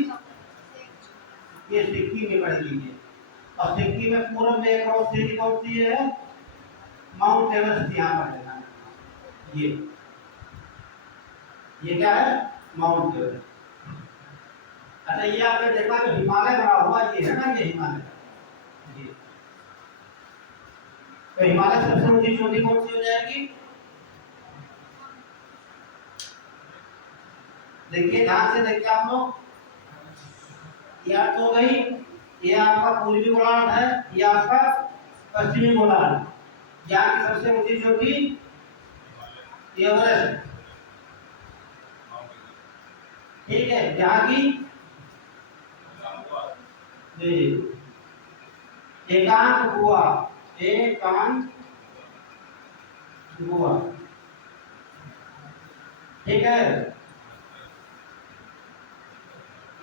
ये सिक्किम में पड़ेगी। और सिक्किम में पूर्व में एक और श्रेणी कौन सी है? माउंट एवरेस्ट यहाँ पर लेना। ये क्या है? Mount Everest. अच्छा, ये आपने देखा जो हिमालय बना हुआ ये है ना, ये हिमालय। तो हिमालय सबसे ऊंची चोटी कौन सी हो जाएगी? देखिए ध्यान से देखिए आप लोग, ये अर्थ हो गई, ये आपका पूर्वी गोलार्ध है, ये आपका पश्चिमी गोलार्ध। यहाँ की सबसे ऊंची चोटी एवरेस्ट। ठीक है, यहाँ की एकांत गुहा, एकांत गुहा। ठीक है,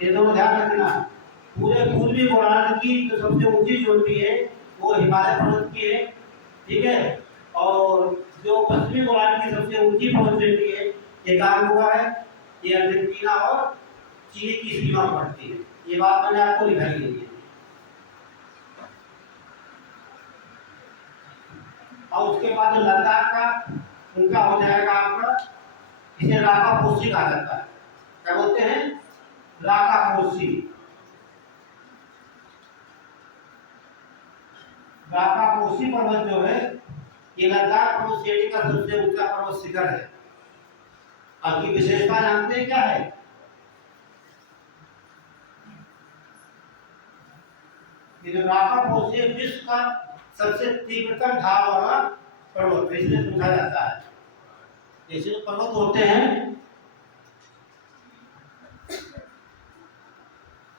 ये दोनों ध्यान रखना। पूरे पूर्वी गोलार्ध की जो सबसे ऊंची चोटी है वो हिमालय पर्वत की है। ठीक है, और जो पश्चिमी गोलार्ध की सबसे ऊंची पर्वत श्रेणी है ये कहाँ हुआ है? ये अर्जेंटीना और चिली की सीमा पर पड़ती है। ये बात मैंने आपको दिखाई दी है। और उसके बाद लद्दाख का उनका हो जाएगा आपका, इसे राका पोसी कहा जाता है। क्या बोलते हैं? राका पोसी। राका पोसी पर्वत जो है ये लद्दाख पर्वत श्रेणी का सबसे ऊंचा पर्वत शिखर है। आपकी विशेषता जानते हैं क्या है? ये राका पोसी विश्व का सबसे तीव्रतम ढाल वाला पर्वत इसलिए पूछा जाता है। जैसे जो पर्वत होते हैं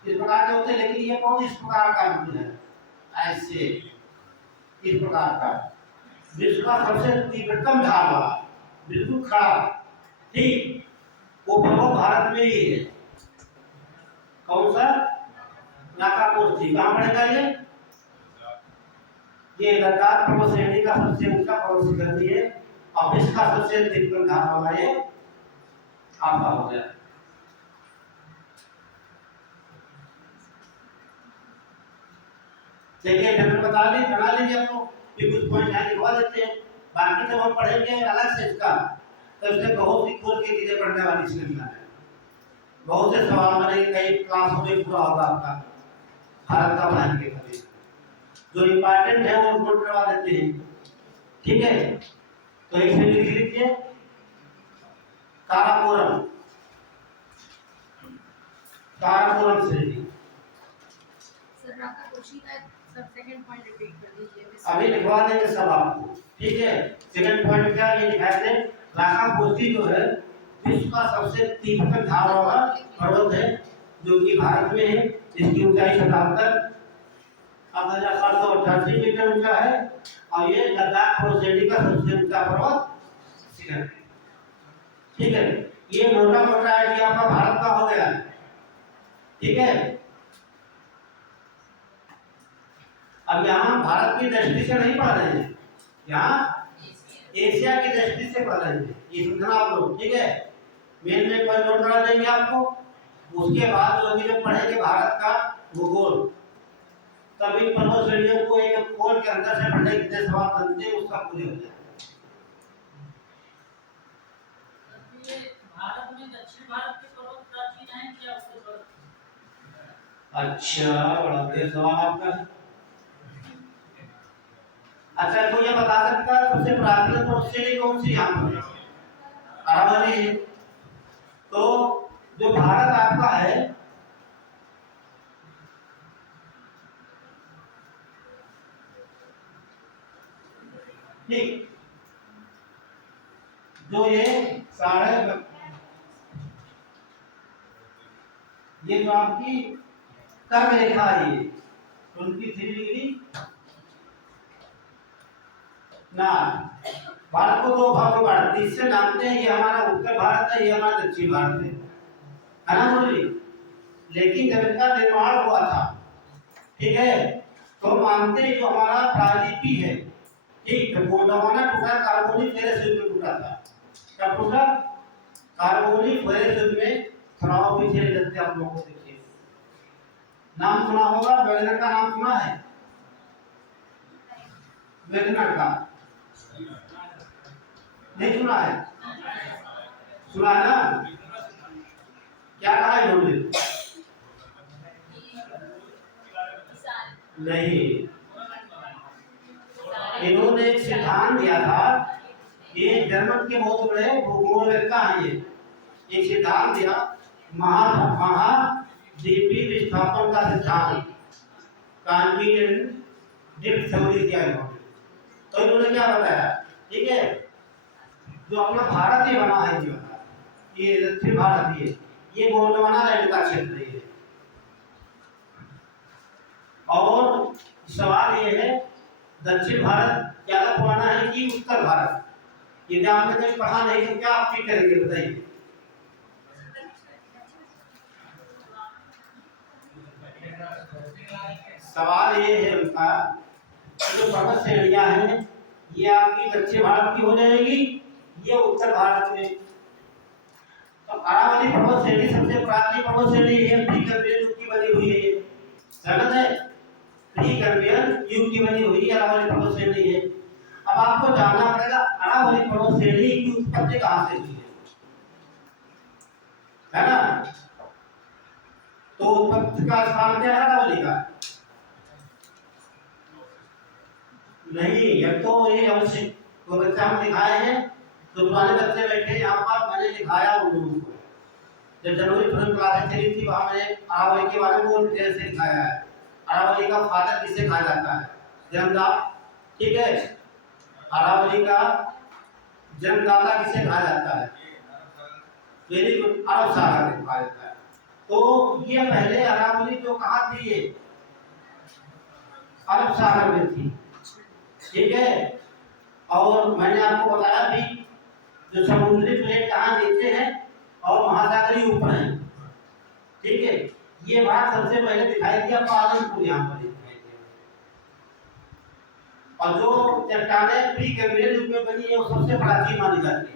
इस प्रकार के होते हैं, लेकिन ये बहुत इस प्रकार का नहीं है, ऐसे इस प्रकार का विश्व का सबसे तीव्रतम ढाल वाला बिल्कुल खड़ा। ठीक, वो पर्वत भारत में ही है। कौन सा? राका पोसी। कहाँ पड़ेगा ये लद्दाख पर्वत श्रेणी का सबसे ऊंचा पर्वत शिखर भी है और विश्व का सबसे तीव्रतम ढाल वाला ये आपका हो गया। देखिए मैंने बना लीजिए आपको, ये कुछ पॉइंट यहाँ लिखवा देते हैं। बाकी जब हम पढ़ेंगे अलग से इसका तो इसमें बहुत सी खोल के चीजें पढ़ने वाली श्रृंखला है। बहुत से सवाल बनेंगे, कई क्लासों में पूरा होगा आपका भारत का पढ़ाएंगे कभी, जो इम्पोर्टेंट है वो नोट करवा देते हैं। ठीक है, तो एक से लिख लीजिए काराकोरम, काराकोरम श्रेणी। सर आपका क्वेश्चन का सब सेकंड पॉइंट रिपीट कर दीजिए। अभी लिखवा देंगे सब आपको, ठीक है। सेकंड पॉइंट क्या ये लिखा है, लाखाकोसी जो है विश्व का सबसे तीव्र धार वाला पर्वत है, जो कि भारत में है। इसकी ऊंचाई 8,788 मीटर ऊंचा है और ये लद्दाख प्रोसेडी का सबसे ऊंचा पर्वत शिखर है। ठीक है, ये मोटा मोटा आइडिया आपका भारत का हो गया। ठीक है, अब यहाँ भारत की दृष्टि से नहीं पढ़ रहे हैं, यहाँ एशिया की दृष्टि से पढ़ रहे हैं, ये समझना आप लोग। ठीक है, मेन में कोई नोट करा देंगे आपको, उसके बाद जो जब पढ़ेंगे भारत का भूगोल, तब इन पर्वत श्रेणियों को एक खोल के अंदर से पढ़ने कितने सवाल बनते हैं उसका पूरे हो जाए। भारत में दक्षिण भारत के पर्वत प्राचीन हैं क्या उसके पर्वत? अच्छा, बड़ा बढ़िया सवाल आपका है। अच्छा, तो ये बता सकता है सबसे प्राचीन पर्वत श्रेणी कौन सी यहाँ पर? अरावली है। तो जो भारत आपका है, ठीक, जो ये ये जो आपकी कर्क रेखा है, ये 23 डिग्री ना, भारत को दो भागों में बांटते हैं। इससे जानते हैं ये हमारा उत्तर भारत है, ये हमारा दक्षिण भारत है ना मुरली। लेकिन जब इसका निर्माण हुआ था, ठीक है, तो मानते हैं जो हमारा प्रायद्वीपी है, ठीक, वो जमाना टूटा कार्बोनिक फेरस युग में टूटा था। कब टूटा? कार्बोनिक फेरस युग में। थोड़ा पीछे जाते आप लोगों को देखिए, नाम सुना होगा, वैगनर का नाम सुना है? वैगनर का नहीं सुना है? सुना है ना? क्या कहा है इन्होंने? नहीं, इन्होंने एक सिद्धांत दिया था, ये जर्मन के बहुत बड़े भूगोलवेत्ता हैं। ये एक सिद्धांत दिया, महाद्वीपीय विस्थापन का सिद्धांत, कॉन्टिनेंटल थ्योरी किया इन्होंने। तो इन्होंने क्या बताया, ठीक है, जो अपना भारत ही बना है, ये दक्षिण भारत, ये गोंडवाना लैंड का क्षेत्र है। और सवाल ये है, दक्षिण भारत ज्यादा पुराना है कि उत्तर भारत? यदि आपने कहीं पढ़ा नहीं तो क्या आप ठीक करेंगे, बताइए। सवाल ये है उनका, जो पर्वत श्रेणियां हैं ये आपकी दक्षिण भारत की हो जाएगी, ये उत्तर भारत में। तो अरावली पर्वत श्रेणी सबसे प्राचीन पर्वत श्रेणी है, प्री कैम्ब्रियन युग की बनी हुई है। ये समझ है, प्री कैम्ब्रियन युग की बनी हुई अरावली पर्वत श्रेणी है। अब आपको जानना पड़ेगा अरावली पर्वत श्रेणी की उत्पत्ति कहां से हुई है ना? तो उत्पत्ति का स्थान क्या है अरावली का? नहीं, ये तो ये अवश्य तो बच्चा हम दिखाए हैं, तो पुराने बच्चे बैठे यहाँ पर, मैंने दिखाया उन लोगों को। जब जनवरी फरवरी क्लासें चली थी वहाँ मैंने अरावली के बारे में बहुत डिटेल से दिखाया है। अरावली का फादर किसे कहा जाता है? जन्मदाता। ठीक है, अरावली का जन्मदाता किसे कहा जाता है? वेरी गुड, अरब सागर कहा जाता है। तो ये पहले अरावली जो कहाँ थी, ये अरब सागर में थी। ठीक है, और मैंने आपको बताया भी जो समुद्री प्लेट कहाँ नीचे हैं और महासागरीय ऊपर हैं। ठीक है, ये बात सबसे पहले दिखाई दिया पालनपुर यहाँ पर दिखाई दिया। और जो चट्टानें प्री कैम्ब्रियन युग में बनी है वो सबसे प्राचीन मानी जाती है।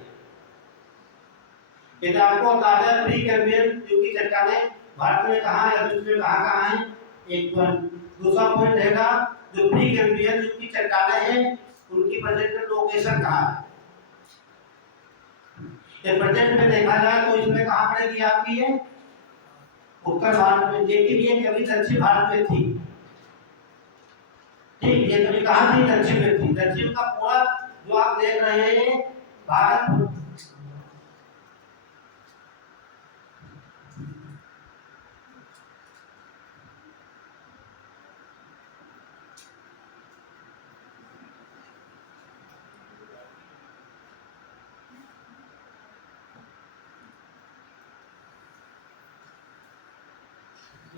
यदि आपको अंदाजा है प्री कैम्ब्रियन युग की चट्टानें भारत में कहाँ है, विश्व में कहाँ है, एक दूसरा पॉइंट रहेगा, जो प्री कैम्ब्रियन युग की चट्टानें हैं उनकी प्रेजेंट लोकेशन कहाँ है। प्रेजेंट में देखा जाए तो इसमें कहाँ पड़ेगी आपकी ये उत्तर भारत में, लेकिन ये कभी दक्षिण भारत में थी। ठीक, ये कभी कहाँ थी? दक्षिण में थी। दक्षिण का पूरा जो आप देख रहे हैं ये भारत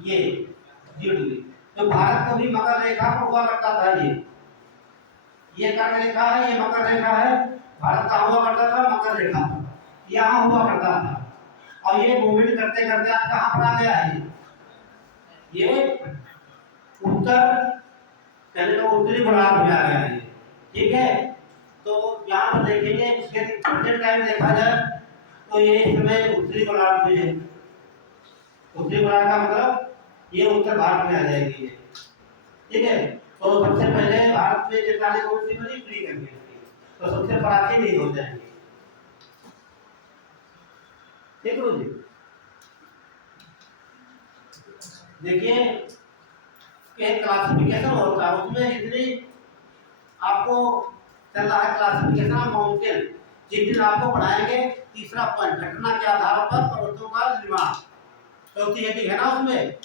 ये 0 डिग्री। तो भारत कभी मकर रेखा पर हुआ करता था। ये कर्क रेखा है, ये मकर रेखा है। भारत का हुआ करता था मकर रेखा पर, यहाँ हुआ करता था। और ये मूवमेंट करते करते आज कहाँ पर आ गया है? ये उत्तर, पहले तो उत्तरी गोलार्ध में आ गया है। ठीक है, तो यहाँ पर देखेंगे इसके प्रेजेंट टाइम देखा जाए तो ये इस समय उत्तरी गोलार्ध में है। उत्तरी गोलार्ध का मतलब ये उत्तर भारत में आ जाएगी। ठीक है, तो सबसे पहले भारत में चट्टानें कौन सी बनी? फ्री करके, तो सबसे प्राचीन ये हो जाएंगे। ठीक है जी, देखिए एक क्लासिफिकेशन होता है, उसमें इतनी आपको चल रहा है क्लासिफिकेशन माउंटेन। जिस दिन आपको पढ़ाएंगे तीसरा पॉइंट, घटना के आधार पर पर्वतों का निर्माण, चौथी हेडिंग है ना उसमें।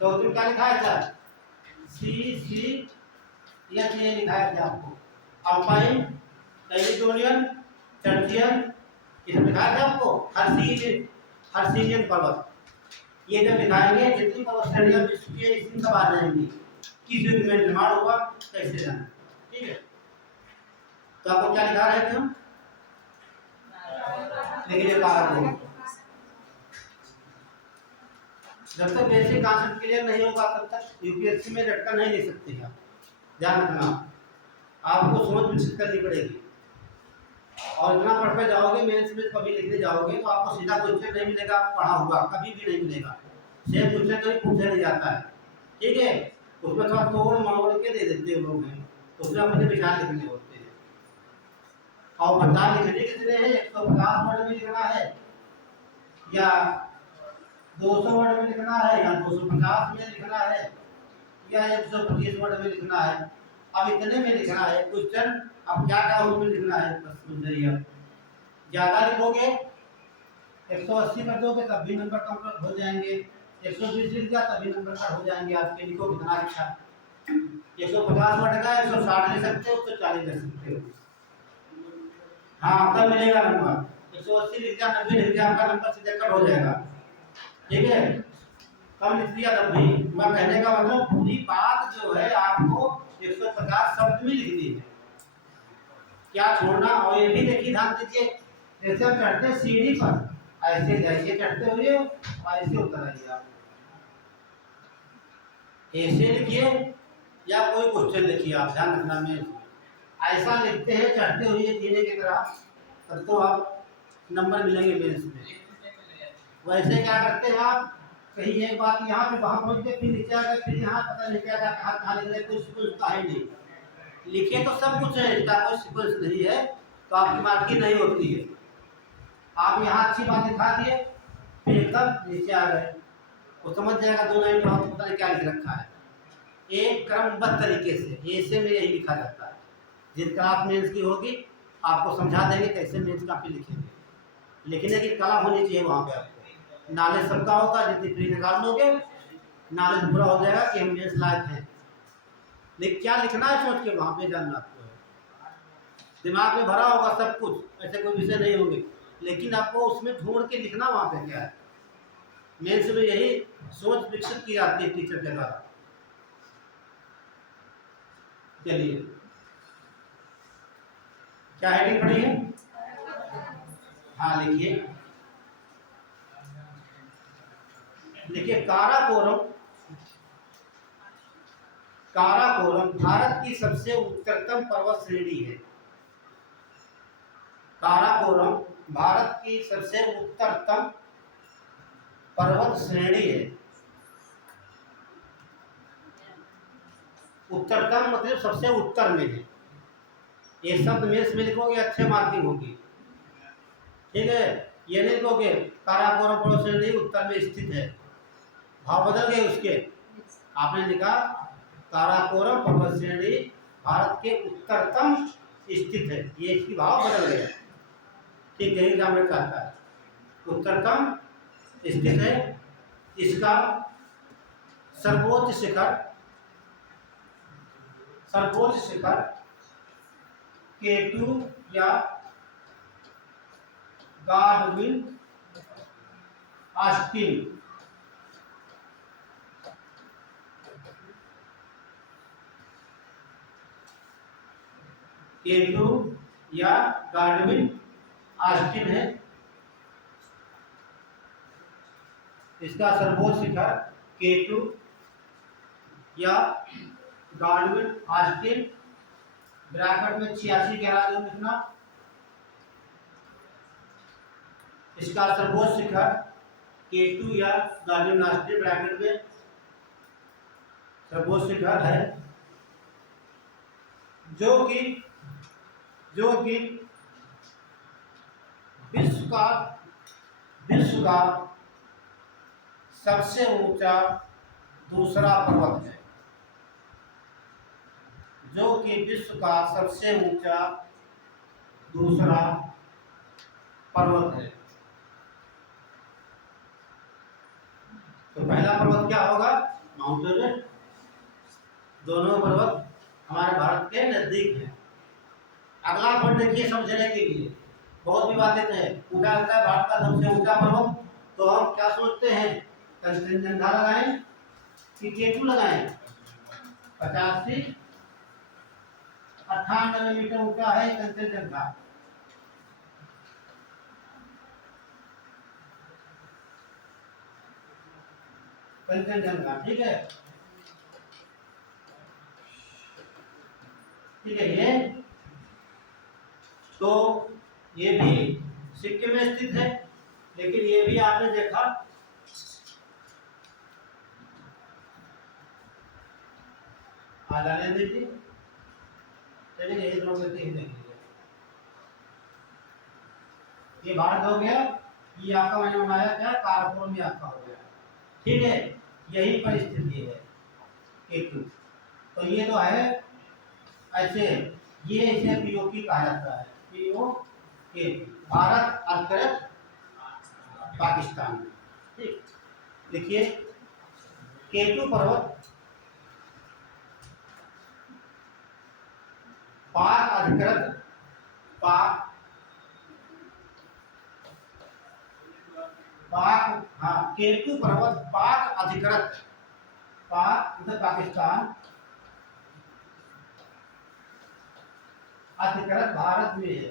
चौथी क्या लिखा है सर? सी या ये लिखा है आपको अल्पाइन, कैलिडोनियन, टर्जियन, इसमें लिखा है आपको हर्सिनियन पर्वत। ये जब दिखाएंगे जितनी पर्वत श्रेणियां विश्व की इसी सब आ जाएंगी, किस युग में निर्माण हुआ, कैसे जाना। ठीक है, तो आपको क्या लिखा रहे थे हम? देखिए कारक हो, जब तक बेसिक कॉन्सेप्ट क्लियर नहीं होगा तब तक यूपीएससी में रट्टा नहीं ले सकते आप। ध्यान रखना, आपको सोच विकसित करनी पड़ेगी। और इतना पढ़ते जाओगे मेंस में कभी लिखने जाओगे तो आपको सीधा क्वेश्चन नहीं मिलेगा, पढ़ा हुआ कभी भी नहीं मिलेगा। सेम क्वेश्चन कभी पूछा नहीं जाता है। ठीक है, उसमें थोड़ा तोड़ मरोड़ के दे देते लोग हैं, तो उसमें मुझे विचार लिखने होते हैं। और विचार लिखने कितने हैं? 150 वर्ड में लिखना है या 200 वर्ड में लिखना है या 250 में लिखना है या 125 वर्ड में लिखना है। अब इतने में लिखना है क्वेश्चन, अब क्या क्या उसमें लिखना है बस समझ जाइए। आप ज़्यादा लिखोगे 180 कर दोगे तब भी नंबर कम हो जाएंगे, 120 लिख दिया तभी नंबर कट हो जाएंगे आपके। लिखो कितना अच्छा, 150 वर्ड का 160 लिख सकते हो, 140 लिख सकते हो। हाँ तब मिलेगा नंबर। 180 लिख दिया 90 लिख दिया आपका नंबर सीधे कट हो जाएगा। ठीक है, कम लिख दिया तब भी। मैं कहने का मतलब पूरी बात जो है आपको 150 शब्द में लिखनी है, क्या छोड़ना। और ये भी देखिए ध्यान दीजिए, जैसे हम चढ़ते सीढ़ी पर ऐसे जाइए चढ़ते हुए और ऐसे उतर आइए। आप ऐसे लिखिए या कोई क्वेश्चन लिखिए, आप ध्यान रखना में ऐसा लिखते हैं चढ़ते हुए जीने की तरह, तब तो आप नंबर मिलेंगे मेंस में। वैसे क्या करते हैं आप, कहीं एक बात यहाँ पे वहाँ पहुँच के फिर नीचे आकर फिर यहाँ पता नहीं क्या कहाँ लिख रहे, कुछ का ही नहीं। लिखे तो सब कुछ है, इसका कोई सीक्वेंस नहीं है, तो आपकी मार्किंग नहीं होती है। आप यहाँ अच्छी बात दिखा दिए फिर एकदम नीचे आ गए, वो समझ जाएगा 2 लाइन में पता नहीं क्या लिख रखा है। एक क्रमबद्ध तरीके से ऐसे में यही लिखा जाता है। जिन क्लास मेंस की होगी आपको समझा देंगे कैसे मेंस काफी लिखेंगे। लिखने की कला होनी चाहिए वहाँ पे आपको। नॉलेज सबका होता है, जितनी प्री निकाल लोगे नॉलेज पूरा हो जाएगा कि हम मेंस लायक हैं। लेकिन क्या लिखना है सोच के वहाँ पे जानना आपको है। दिमाग में भरा होगा सब कुछ, ऐसे कोई विषय नहीं होंगे, लेकिन आपको उसमें ढूंढ के लिखना वहाँ पे क्या है। मेंस में यही सोच विकसित की जाती है टीचर के द्वारा। चलिए क्या हेडिंग पढ़ी है? हाँ लिखिए, देखिए काराकोरम। काराकोरम भारत की सबसे उत्तरतम पर्वत श्रेणी है। काराकोरम भारत की सबसे उत्तरतम पर्वत श्रेणी है। उत्तरतम मतलब सबसे उत्तर में है। ये शब्द मेंस में लिखोगे अच्छे मार्किंग होगी। ठीक है, ये नहीं कहोगे काराकोरम पर्वत श्रेणी उत्तर में स्थित है, भाव बदल गए उसके। Yes. आपने लिखा काराकोरम पर्वत श्रेणी भारत के उत्तरतम स्थित है, ये इसकी भाव बदल गया। ठीक यही ग्रामर कहता है, उत्तरतम स्थित है। इसका सर्वोच्च शिखर K2 या गाडविन ऑस्टिन K2 या गाडविन ऑस्टिन है। इसका सर्वोच्च शिखर K2 या गाडविन ऑस्टिन, ब्रैकेट में 86 11 लिखना। इसका सर्वोच्च शिखर K2 या गाडविन ऑस्टिन, ब्रैकेट में सर्वोच्च शिखर है, जो कि विश्व का सबसे ऊंचा दूसरा पर्वत है, जो कि विश्व का सबसे ऊंचा दूसरा पर्वत है। तो पहला पर्वत क्या होगा? Mount Everest. दोनों पर्वत हमारे भारत के नजदीक है। अगला पॉइंट देखिए समझने के लिए, बहुत विवादित है। पूछा जाता है भारत का सबसे ऊंचा पर्वत, तो हम क्या सोचते हैं, कंचनजंगा लगाएं कि K2 लगाएं? 98 मीटर ऊंचा है कंचनजंगा। कंचनजंगा ठीक है, ठीक है। ये तो ये भी सिक्किम में स्थित है, लेकिन ये भी आपने देखा आधा ले दीजिए, चलिए यही लोग देते ही देखेंगे। ये भारत हो गया, ये आपका मैंने बनाया क्या, काराकोरम भी आपका हो गया, ठीक है। यही परिस्थिति है K2। तो ये तो है ऐसे, ये इसे पीओके कहा जाता है, पीओके, भारत अंतरिक्ष पाकिस्तान। ठीक, देखिए K2 पर्वत पाक अधिकृत K2 पर्वत पाक अधिकृत, पाक मतलब पाकिस्तान, अधिकृत भारत में है।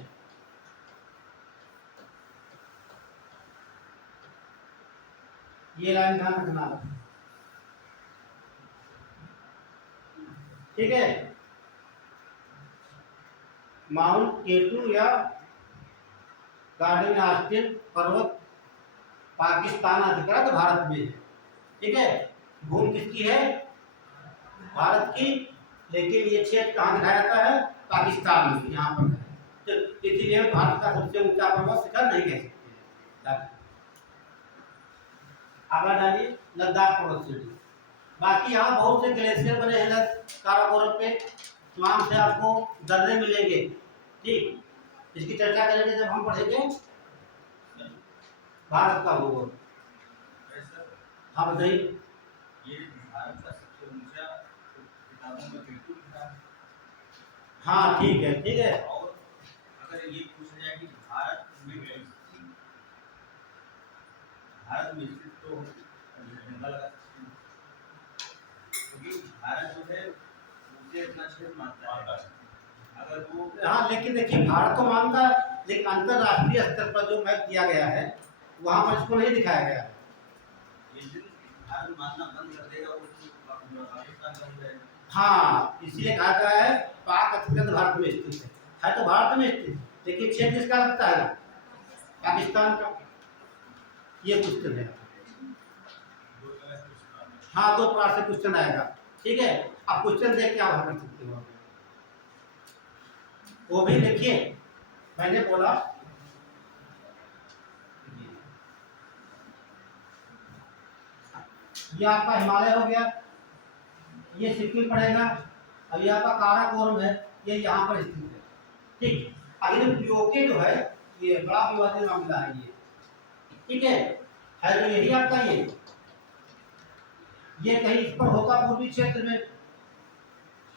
ये लाइन ध्यान रखना, ठीक है। माउंट K2 या गार्डन ऑस्टिन पर्वत पाकिस्तान अधिकृत भारत में है, ठीक है। भूमि किसकी है? भारत की, लेकिन ये क्षेत्र कहाँ दिखाया जाता है? पाकिस्तान में, यहाँ पर है। तो इसीलिए भारत का सबसे ऊंचा पर्वत शिखर नहीं कह सकते। आगे डालिए लद्दाख पर्वत श्रेणी। बाकी यहाँ बहुत से ग्लेशियर बने हैं काराकोरम पे, वहां से आपको दर्रे मिलेंगे, ठीक। इसकी चर्चा करेंगे जब हम पढ़ेंगे भारत का भूगोल। हाँ बताइए। ये भारत का सबसे ऊंचा किताबों में K2 लिखा है। हाँ ठीक है, ठीक है। और अगर ये पूछा जाए कि भारत में स्थित तो जंगल लगा सकते हैं, क्योंकि भारत जो है उसे अपना क्षेत्र मानता है। अगर वो हाँ लेकिन देखिए भारत को मानता है, लेकिन अंतरराष्ट्रीय स्तर पर जो मैप दिया गया है वहां पर इसको नहीं दिखाया गया है। भारत मानना बंद कर देगा पाकिस्तान का हो जाएगा। हाँ इसलिए कहा गया है पाक अधिकृत भारत में स्थित है तो भारत में स्थित, लेकिन क्षेत्र किसका लगता है? पाकिस्तान का। ये क्वेश्चन है। हाँ दो प्रकार से क्वेश्चन आएगा, ठीक है। आप क्वेश्चन देख के आप हल कर सकते हो। वो भी देखिए, मैंने बोला ये आपका हिमालय हो गया, ये सिक्किम पड़ेगा, अब ये आपका काराकोरम है, ये यहाँ पर स्थित है। ठीक, अगले पीओके जो है ये बड़ा विवादित मामला है ये, ठीक है तो यही आपका ये कहीं इस पर होता पूर्वी क्षेत्र में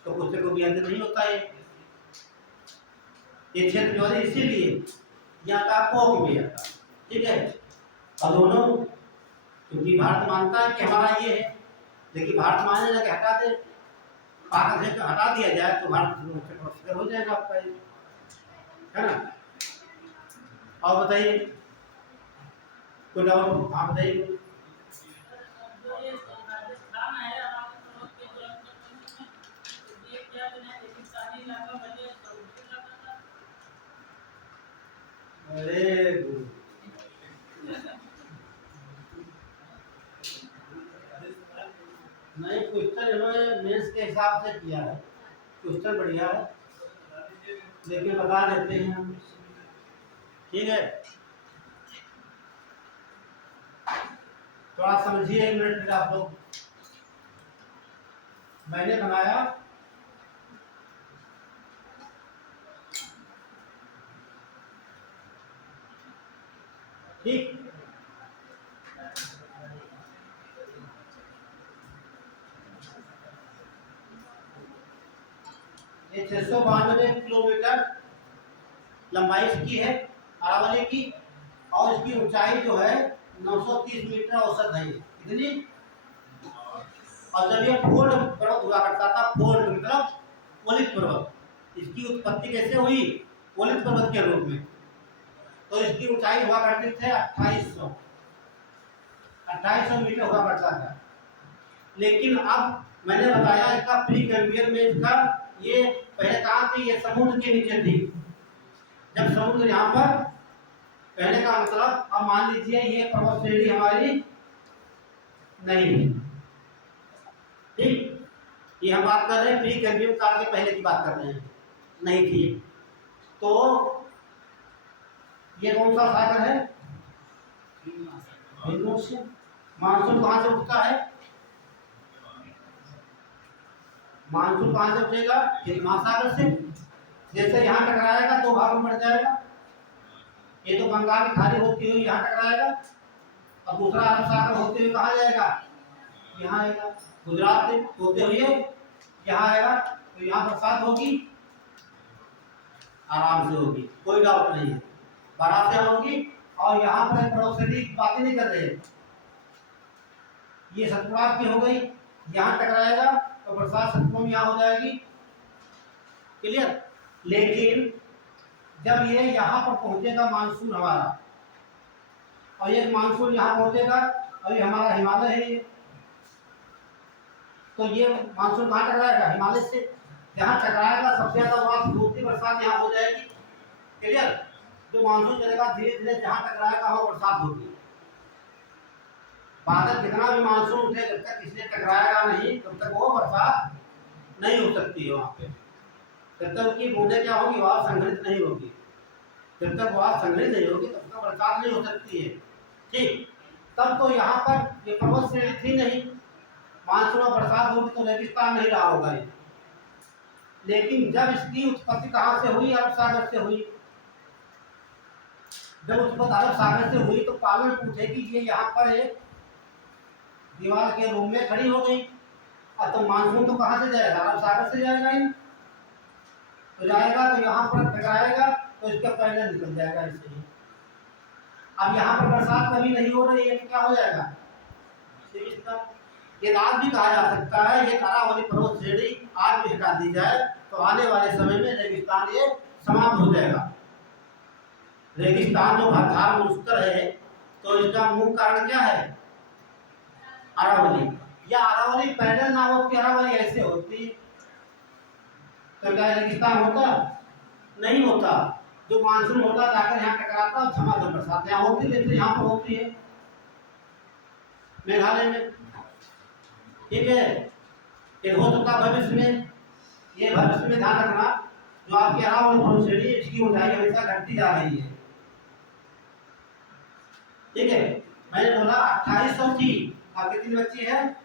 तो उससे कोई अंतर नहीं होता है। ये क्षेत्र जो है इसीलिए यहाँ का पोक में आता, ठीक है। और दोनों क्योंकि भारत मानता है कि हमारा ये है, लेकिन भारत मानने लगे हटा दे, पाक से हटा दिया जाए तो भारत हो जाएगा आपका ये, है ना। और बताइए कोई डाउट? आप बताइए। जो ये राजस्थान है हमारे पर्वत के जलंधर में, ये क्या है रेगिस्तानी इलाका बने समुद्री इलाका था। अरे नहीं, क्वेश्चन इन्होंने मेंस के हिसाब से किया है, क्वेश्चन बढ़िया है, लेकिन बता देते हैं हम, ठीक है। थोड़ा समझिए, 1 मिनट फिर आप लोग। मैंने बनाया ठीक, ये 692 किलोमीटर लंबाई इसकी है अरावली की, और इसकी ऊंचाई जो है 930 मीटर औसत है इतनी। और जब ये फोल्ड पर्वत हुआ करता था, फोल्ड मतलब ओलित पर्वत, इसकी उत्पत्ति कैसे हुई? ओलित पर्वत के रूप में। तो इसकी ऊंचाई हुआ करती थे 2800 मीटर हुआ करता था। लेकिन अब मैंने बताया इसका प्री कैम्बियन में इसका ये पहले कहाँ थी? ये समुद्र के नीचे थी। जब समुद्र यहाँ पर, कहने का मतलब अब मान लीजिए ये पर्वत श्रेणी हमारी नहीं है, ठीक। ये हम बात कर रहे हैं प्री कैम्बियन काल के पहले की बात कर रहे हैं, नहीं थी। तो ये कौन सा सागर है? मानसून कहाँ से उठता है? मानसून कहाँ से उठेगा? हिंद महासागर से। जैसे यहाँ टकराएगा तो भाग में बढ़ जाएगा, ये तो बंगाल की खाड़ी होती हुई यहाँ टकराएगा, और दूसरा अरब सागर होते हुए कहाँ जाएगा? यहाँ आएगा, गुजरात से होते हुए यहाँ आएगा। तो यहाँ बरसात होगी, आराम से होगी, कोई डाउट नहीं है, बारात से होगी। और यहाँ पर पड़ोसी बातें नहीं कर रहे, ये सतपुरात की हो गई, यहाँ टकराएगा तो बरसात सतपुर में यहाँ हो जाएगी, क्लियर। लेकिन जब ये यहाँ पर पहुंचेगा मानसून हमारा, और ये मानसून यहाँ पहुंचेगा, और ये हमारा हिमालय है ये, तो ये मानसून कहाँ टकराएगा? हिमालय से। जहाँ टकराएगा सबसे ज्यादा वहाँ दूसरी बरसात यहाँ हो जाएगी, क्लियर। जो मानसून चलेगा धीरे धीरे जहाँ टकराएगा वहाँ बरसात होगी। बादल कितना भी मानसून उठे, जब तक इसने टकराएगा नहीं तब तक वो बरसात नहीं हो सकती है वहाँ पे। जब तक उसकी बूंदें क्या होगी? वहाँ संग्रहित नहीं होगी। जब तक वहाँ संग्रहित नहीं होगी तब तक बरसात नहीं हो सकती है, ठीक। तब तो यहाँ पर ये पर्वत श्रेणी थी नहीं, मानसून और बरसात होगी तो रेगिस्तान नहीं रहा होगा ये। लेकिन जब इसकी उत्पत्ति कहाँ से हुई? अरब सागर से हुई। जब उत्पत्ति अरब सागर से हुई तो पालन पूछेगी ये यहाँ पर एक दीवार के रूप में खड़ी हो गई, और तो मानसून तो कहाँ से जाएगा? अरब सागर से जाएगा ही, तो जाएगा तो यहाँ पर टकराएगा तो इसका पहले निकल जाएगा इससे ही। अब यहाँ पर बरसात कभी नहीं हो रही है, क्या हो जाएगा? ये आज भी कहा जा सकता है ये अरावली पर्वत श्रेणी आज भी हटा दी जाए तो आने वाले समय में रेगिस्तान ये समाप्त हो जाएगा। रेगिस्तान जो भार उत्तर है तो इसका मुख्य कारण क्या है? अरावली। या अरावली पैदल ना होती, अरावली ऐसे होती तो क्या रेगिस्तान होता? नहीं होता। जो मानसून होता जाकर यहाँ टकराता और झमाझम बरसात यहाँ होती, जैसे यहाँ पर होती है मेघालय में, ठीक है। ये हो सकता भविष्य में, ये भविष्य में ध्यान रखना, जो आपकी अरावली पर्वत श्रेणी इसकी ऊंचाई हमेशा घटती जा रही है, ठीक है। मैंने बोला 2800 थी, आपकी कितनी बच्ची है?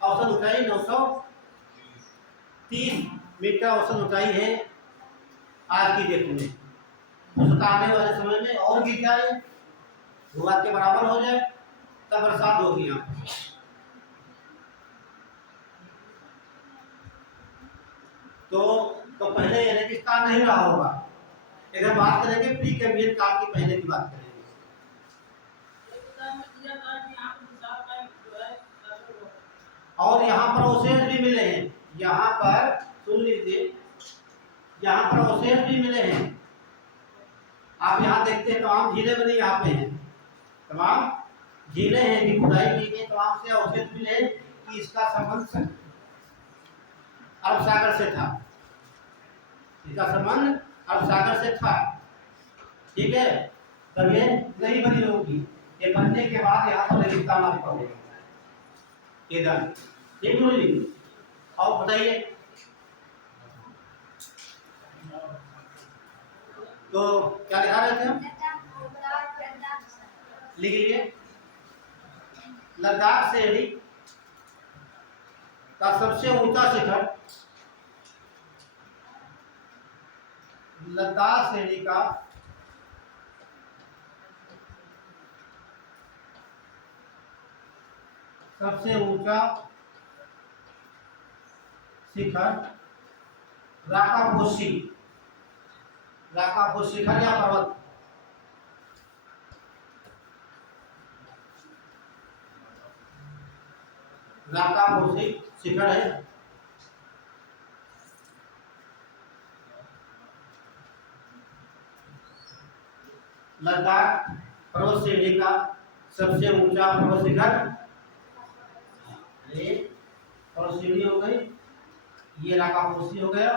औसत ऊंचाई 930 मीटर औसत ऊंचाई है आज की डेट में। औसत आने वाले समय में और गिर जाए, भूभाग के बराबर हो जाए, तब बरसात होगी यहाँ। तो पहले ये रेगिस्तान नहीं रहा होगा। इधर बात करेंगे प्री कैम्ब्रियन काल की, पहले की बात करेंगे। और यहाँ पर ओसेस भी मिले हैं, यहाँ पर सुन लीजिए, यहाँ पर ओसेस भी मिले हैं। आप यहाँ देखते हैं तमाम झीलें बनी यहाँ पे हैं, तमाम झीलें हैं कि खुदाई की गई, तमाम से ओसेस मिले हैं कि इसका संबंध अरब सागर से था, इसका संबंध अरब सागर से था। ठीक है, तब ये नहीं बनी होगी, ये बनने के बाद यहाँ पर रेगिस्तान आपका होगा इधर। ठीक है जी, और बताइए तो क्या दिखा रहे थे हम? लिख लीजिए, लद्दाख श्रेणी का सबसे ऊंचा शिखर, लद्दाख श्रेणी का सबसे ऊंचा शिखर राकापोशी, राकापोशी शिखर या पर्वत, राकापोशी शिखर है। लद्दाख पर्वत श्रेणी का सबसे ऊंचा पर्वत शिखर, ये पर्वत श्रेणी हो गई, ये राकापोशी हो गया।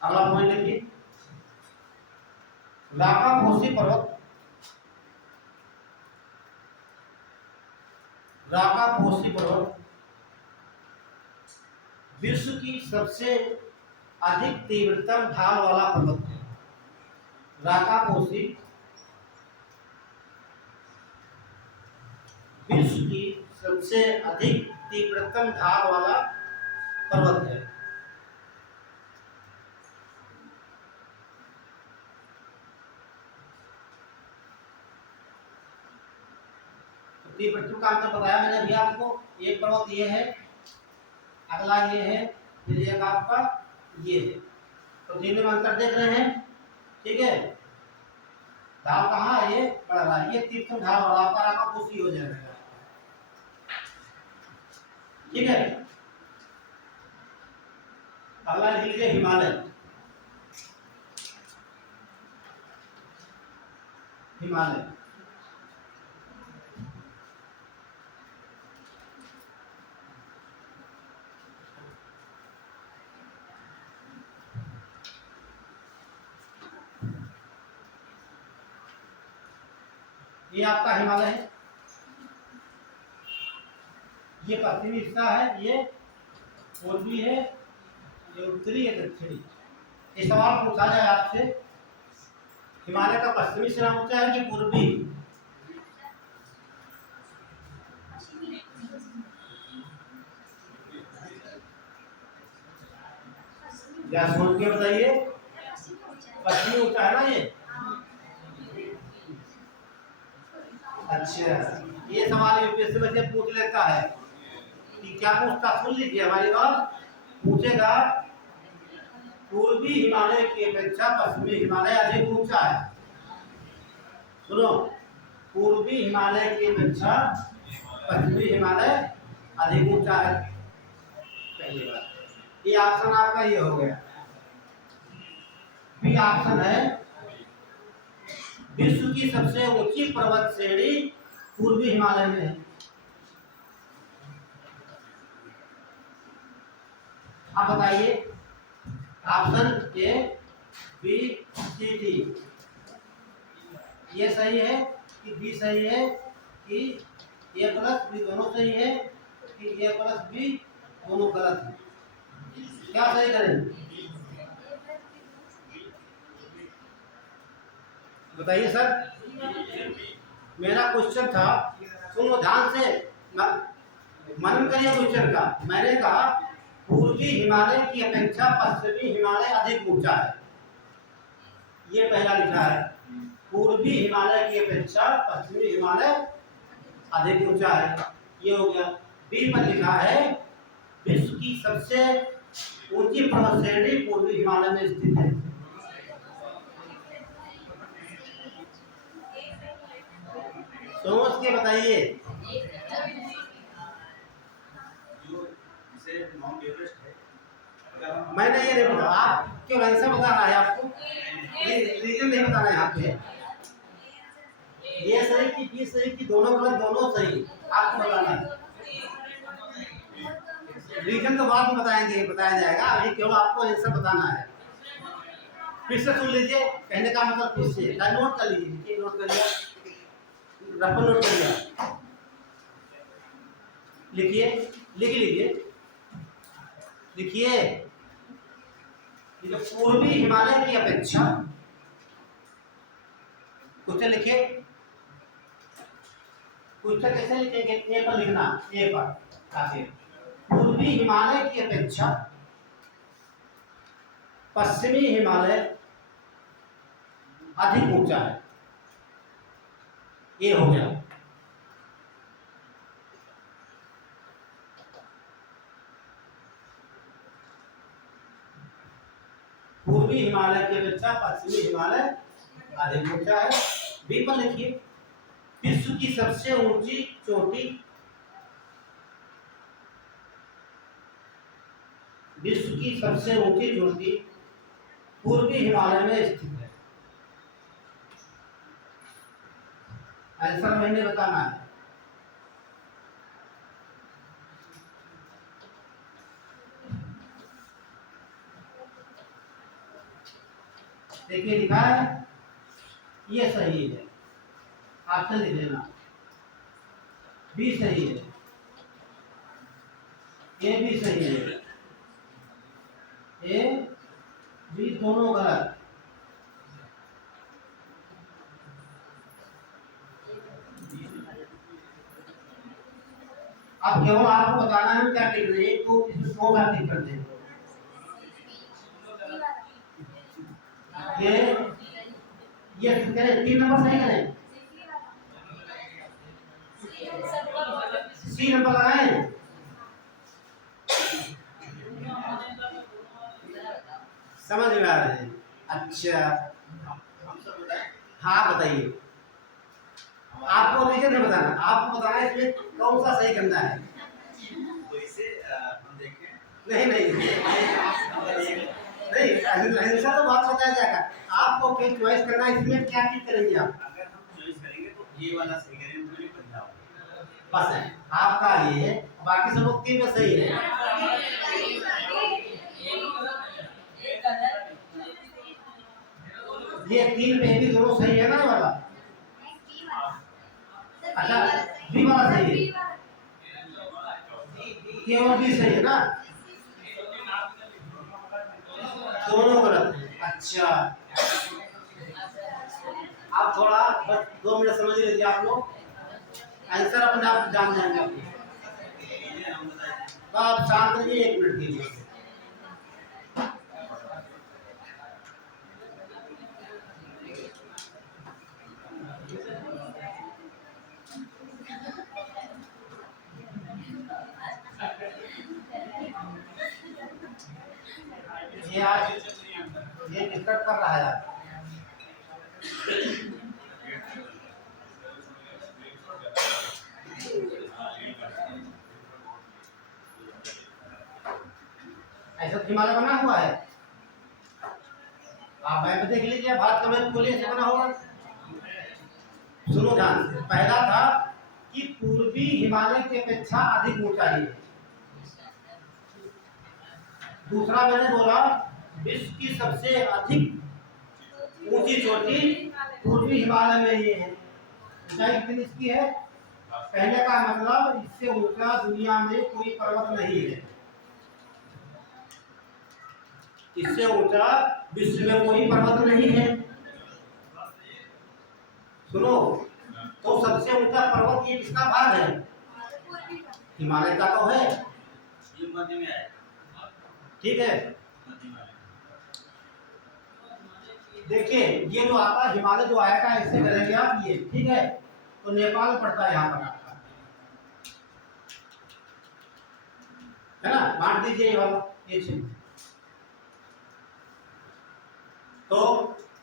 अगला पॉइंट लिखिए, राकापोशी पर्वत, राकापोशी पर्वत विश्व की सबसे अधिक तीव्रतम ढाल वाला पर्वत है। राकापोशी विश्व की सबसे अधिक तीव्रतम ढाल वाला पर्वत है। तीव्रतम का अंतर बताया मैंने अभी आपको, एक पर्वत ये है, अगला ये है, फिर एक आपका ये है, तो तीनों में अंतर देख रहे हैं। ठीक है, ढाल कहाँ है? ये पड़ रहा है, ये तीव्रतम ढाल वाला आपका राकापोशी हो जाएगा। ठीक है, अगला लिख लीजिए हिमालय, हिमालय ये आपका हिमालय है, ये पश्चिमी हिस्सा है, ये पूर्वी है, ये उत्तरी है, दक्षिणी। ये सवाल पूछा जाए आपसे, हिमालय का पश्चिमी सिरा ऊंचा है कि पूर्वी? या सोच के बताइए, पश्चिमी ऊंचा है ना ये। अच्छा, ये सवाल यूपीएससी में से पूछ लेता है कि क्या पूछता, सुन लीजिए हमारी बात, पूछेगा पूर्वी हिमालय की अपेक्षा पश्चिमी हिमालय अधिक ऊंचा है। सुनो, पूर्वी हिमालय की अपेक्षा पश्चिमी हिमालय अधिक ऊंचा है, पहली बात। ये ऑप्शन आपका ये हो गया। बी ऑप्शन है, विश्व की सबसे ऊंची पर्वत श्रेणी पूर्वी हिमालय में है। आप बताइए, option A, B, C, D, ये सही है कि बी सही है कि ए प्लस बी दोनों सही है कि ए प्लस बी दोनों गलत है? क्या सही करें बताइए सर। मेरा क्वेश्चन था सुनो ध्यान से, मनन करिए क्वेश्चन का। मैंने कहा पूर्वी हिमालय की अपेक्षा पश्चिमी हिमालय अधिक ऊंचा है, ये पहला लिखा है। पूर्वी हिमालय की अपेक्षा पश्चिमी हिमालय अधिक ऊंचा है, ये हो गया। बी पर लिखा है विश्व की सबसे ऊंची पर्वत श्रेणी पूर्वी हिमालय में स्थित है। सोच के बताइए। जो जैसे माउंट एवरेस्ट है, अगर हम मैंने ये नहीं बताया, आप क्यों आंसर बताना है आपको, रीजन नहीं बताना है यहाँ पे। ये सही की बी सही की दोनों गलत, दोनों सही, आपको बताना है। रीजन तो बाद में बताएंगे, बताया जाएगा, अभी केवल आपको आंसर बताना है। फिर से सुन लीजिए, कहने का मतलब फिर से नोट कर लीजिए, नोट कर लिया, रफ नोट कर लिया, लिखिए, लिख लीजिए, लिखिए। पूर्वी हिमालय की अपेक्षा, क्वेश्चन लिखिए। क्वेश्चन कैसे लिखेंगे, ए पर लिखना, ए पर आगे। पूर्वी हिमालय की अपेक्षा पश्चिमी हिमालय अधिक ऊंचा है, ये हो गया। पूर्वी हिमालय की अपेक्षा पश्चिमी हिमालय अधिक ऊंचा है। बी पर लिखिए विश्व की सबसे ऊंची चोटी, विश्व की सबसे ऊंची चोटी पूर्वी हिमालय में स्थित है। आंसर मैंने बताना है। देखिए लिखा है, ये सही है, आपसे लिख लेना। बी सही है, ए भी सही है, ए बी दोनों गलत। अब केवल आपको बताना है क्या लिख रहे हैं, तो इसमें दो बार टिक कर दें। ये करें, 3 नंबर सही करें, सी नंबर लगाएं। समझ में आ रहे हैं? अच्छा हाँ बताइए। आपको रीजन नहीं बताना, आपको बताना है इसमें कौन सा सही करना है। तो इसे हम देखें, नहीं आंसर तो बात बताया जाएगा, आपको फिर चॉइस करना है, इसमें क्या चीज करेंगे आप। अगर हम चॉइस करेंगे तो ये वाला सही करेंगे, तो ये पहला होगा। बस है आपका ये, बाकी सब लोग 3 में सही है। ये 3 में भी दोनों सही है ना, ये वाला। अच्छा बी वाला सही है, केवल बी सही है ना, दोनों गलत है। अच्छा आप थोड़ा बस 2 मिनट समझ लीजिए, आप लोग आंसर अपने आप जान जाएंगे। तो आप शांत रहिए, 1 मिनट के लिए। ये आज ये डिस्टर्ब कर रहा है आज। ऐसा हिमालय बना हुआ है, आप मैप देख लीजिए, भारत का मैप खोलिए, ऐसे बना होगा। सुनो ध्यान से, पहला था कि पूर्वी हिमालय की अपेक्षा अधिक ऊंचाई है। दूसरा मैंने बोला विश्व की सबसे अधिक ऊंची चोटी पूर्वी हिमालय में ये है। ऊंचाई कितनी इसकी है, कहने का मतलब इससे ऊंचा दुनिया में कोई पर्वत नहीं है, इससे ऊंचा विश्व में कोई पर्वत नहीं है। सुनो तो सबसे ऊंचा पर्वत ये किसका भाग है? हिमालय का तो है, ये मध्य में आएगा। ठीक है। मध्य में आएगा। देखिए ये जो आपका हिमालय जो आएगा ऐसे करेंगे आप ये, ठीक है। तो नेपाल पड़ता है यहाँ पर आपका, है ना। बांट दीजिए ये वाला, ये क्षेत्र। तो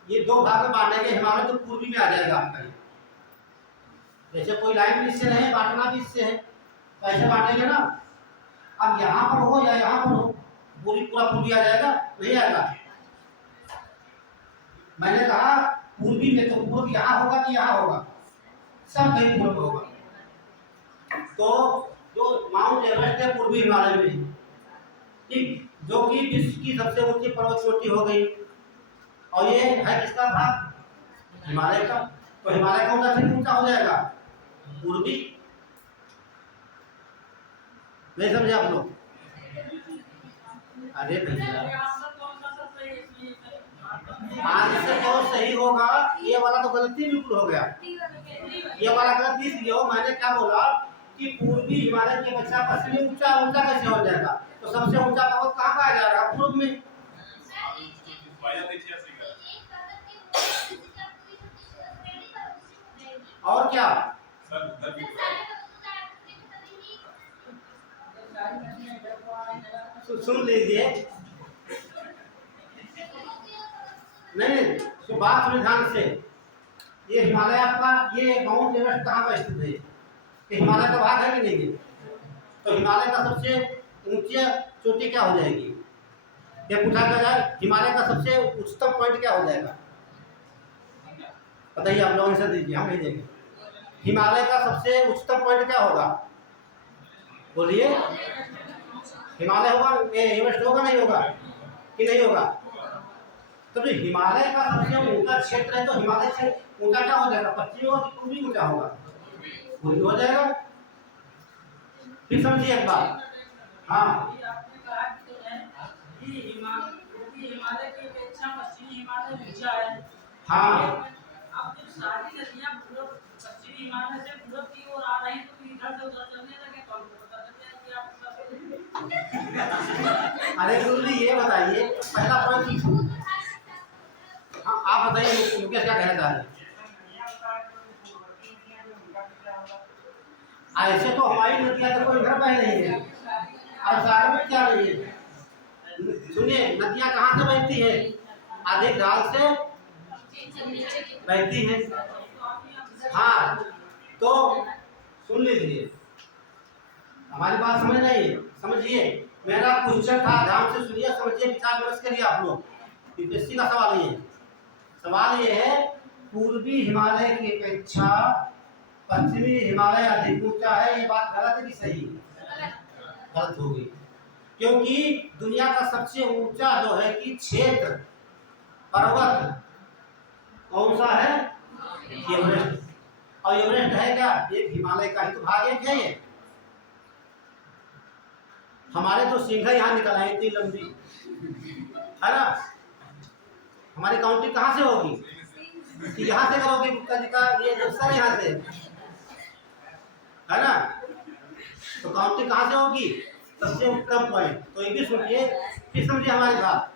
ये दो भाग में बांटेंगे, हिमालय तो पूर्वी में आ जाएगा आपका ये। जैसे कोई लाइन भी इससे नहीं बांटना भी इससे है, तो ऐसे बांटेंगे ना। अब यहाँ पर हो या यहाँ पर हो, पूरा पूर्वी आ जाएगा, नहीं आएगा। मैंने कहा पूर्वी में, तो पूर्व यहाँ होगा कि यहाँ होगा? सब कहीं पूर्व होगा। तो जो माउंट एवरेस्ट है पूर्वी हिमालय में, ठीक, जो कि विश्व की सबसे ऊंची पर्वत चोटी हो गई, और ये है किसका भाग? हिमालय का। तो हिमालय कौन सा सबसे ऊंचा हो जाएगा? पूर्वी। नहीं समझे आप लोग? अरे भैया आज से तो सही होगा, ये वाला तो गलती बिल्कुल हो गया। ये वाला गलत इसलिए हो, मैंने क्या बोला कि पूर्वी हिमालय की अपेक्षा पश्चिमी ऊंचा ऊंचा कैसे हो जाएगा? तो सबसे ऊंचा पर्वत कहाँ पाया जा रहा है? पूर्व में। और क्या? सुन लीजिए, नहीं तो बात सुनिए ध्यान से। ये हिमालय आपका, ये माउंट एवरेस्ट कहाँ पर स्थित है? ये हिमालय का भाग है कि नहीं? तो हिमालय का सबसे ऊंची चोटी क्या हो जाएगी? ये पूछा जाए हिमालय का सबसे उच्चतम पॉइंट क्या हो जाएगा? बताइए आप लोग, आंसर दीजिए, हम नहीं देंगे। हिमालय का सबसे उच्चतम पॉइंट क्या होगा? बोलिए। हिमालय होगा, एवरेस्ट होगा नहीं होगा कि नहीं होगा? तो हिमालय का सबसे ऊंचा क्षेत्र है, तो हिमालय क्षेत्र ऊंचा क्या हो जाएगा? पश्चिमी होगा कि पूर्वी ऊंचा होगा? पूर्वी हो जाएगा। फिर समझिए एक बात। हाँ, आपने कहा कि हिमालय की अपेक्षा पश्चिमी हिमालय ऊंचा है। हाँ। अब जब सारी नदियां पश्चिमी हिमालय से पूर्व की ओर आ रही तो इधर से उधर चलने लगे तो हमको पता चल गया कि आप अरे गुरु जी ये बताइए, पहला पॉइंट। हाँ आप बताइए मुकेश क्या कहना चाह रहे हैं? ऐसे तो हमारी नदियां तो कोई घर बह रही है और सागर में क्या रही है? सुनिए, नदियां कहाँ से बहती है? अधिक ढाल से बहती है। हाँ, तो सुन लीजिए, हमारी बात समझ रही है? समझिए, मेरा क्वेश्चन था, ध्यान से सुनिए, समझिए, विचार विमर्श करिए आप लोग। यूपीएससी का सवाल ये है। सवाल ये है, पूर्वी हिमालय की अपेक्षा पश्चिमी हिमालय अधिक ऊंचा है, ये बात गलत है कि सही? गलत हो गई, क्योंकि दुनिया का सबसे ऊंचा जो है कि क्षेत्र पर्वत कौन सा है? एवरेस्ट। और एवरेस्ट है क्या? एक हिमालय का ही तो भाग एक है। ये हमारे तो सिंघा यहाँ निकल है इतनी लंबी, है ना। हमारी काउंटिंग कहाँ से होगी? कि यहाँ से करोगे गुप्ता जी का ये सर यहाँ से, है ना। तो काउंटिंग कहाँ से होगी? सबसे उत्तम पॉइंट। तो ये भी सोचिए, फिर समझिए हमारी बात।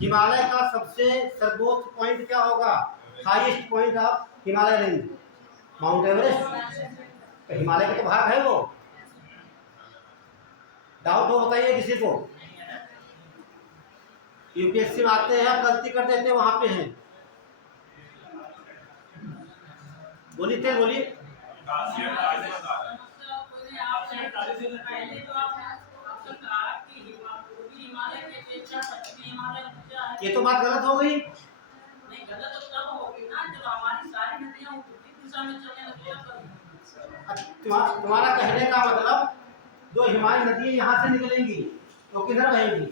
हिमालय का सबसे सर्वोच्च पॉइंट क्या होगा? Highest point of Himalaya range, mount Everest. तो हिमालय का तो भाग है वो। डाउट हो बताइए किसी को? यूपीएससी में आते हैं, गलती कर देते हैं, वहां पे हैं। बोलिए थे, बोलिए। ये तो बात गलत हो गई। नहीं, गलत तो तब होगी ना जब हमारी सारी नदियां उत्तरी दिशा में चलने लगती। तुम्हारा कहने का मतलब, जो हिमालय नदी यहाँ से निकलेंगी तो किधर बहेगी?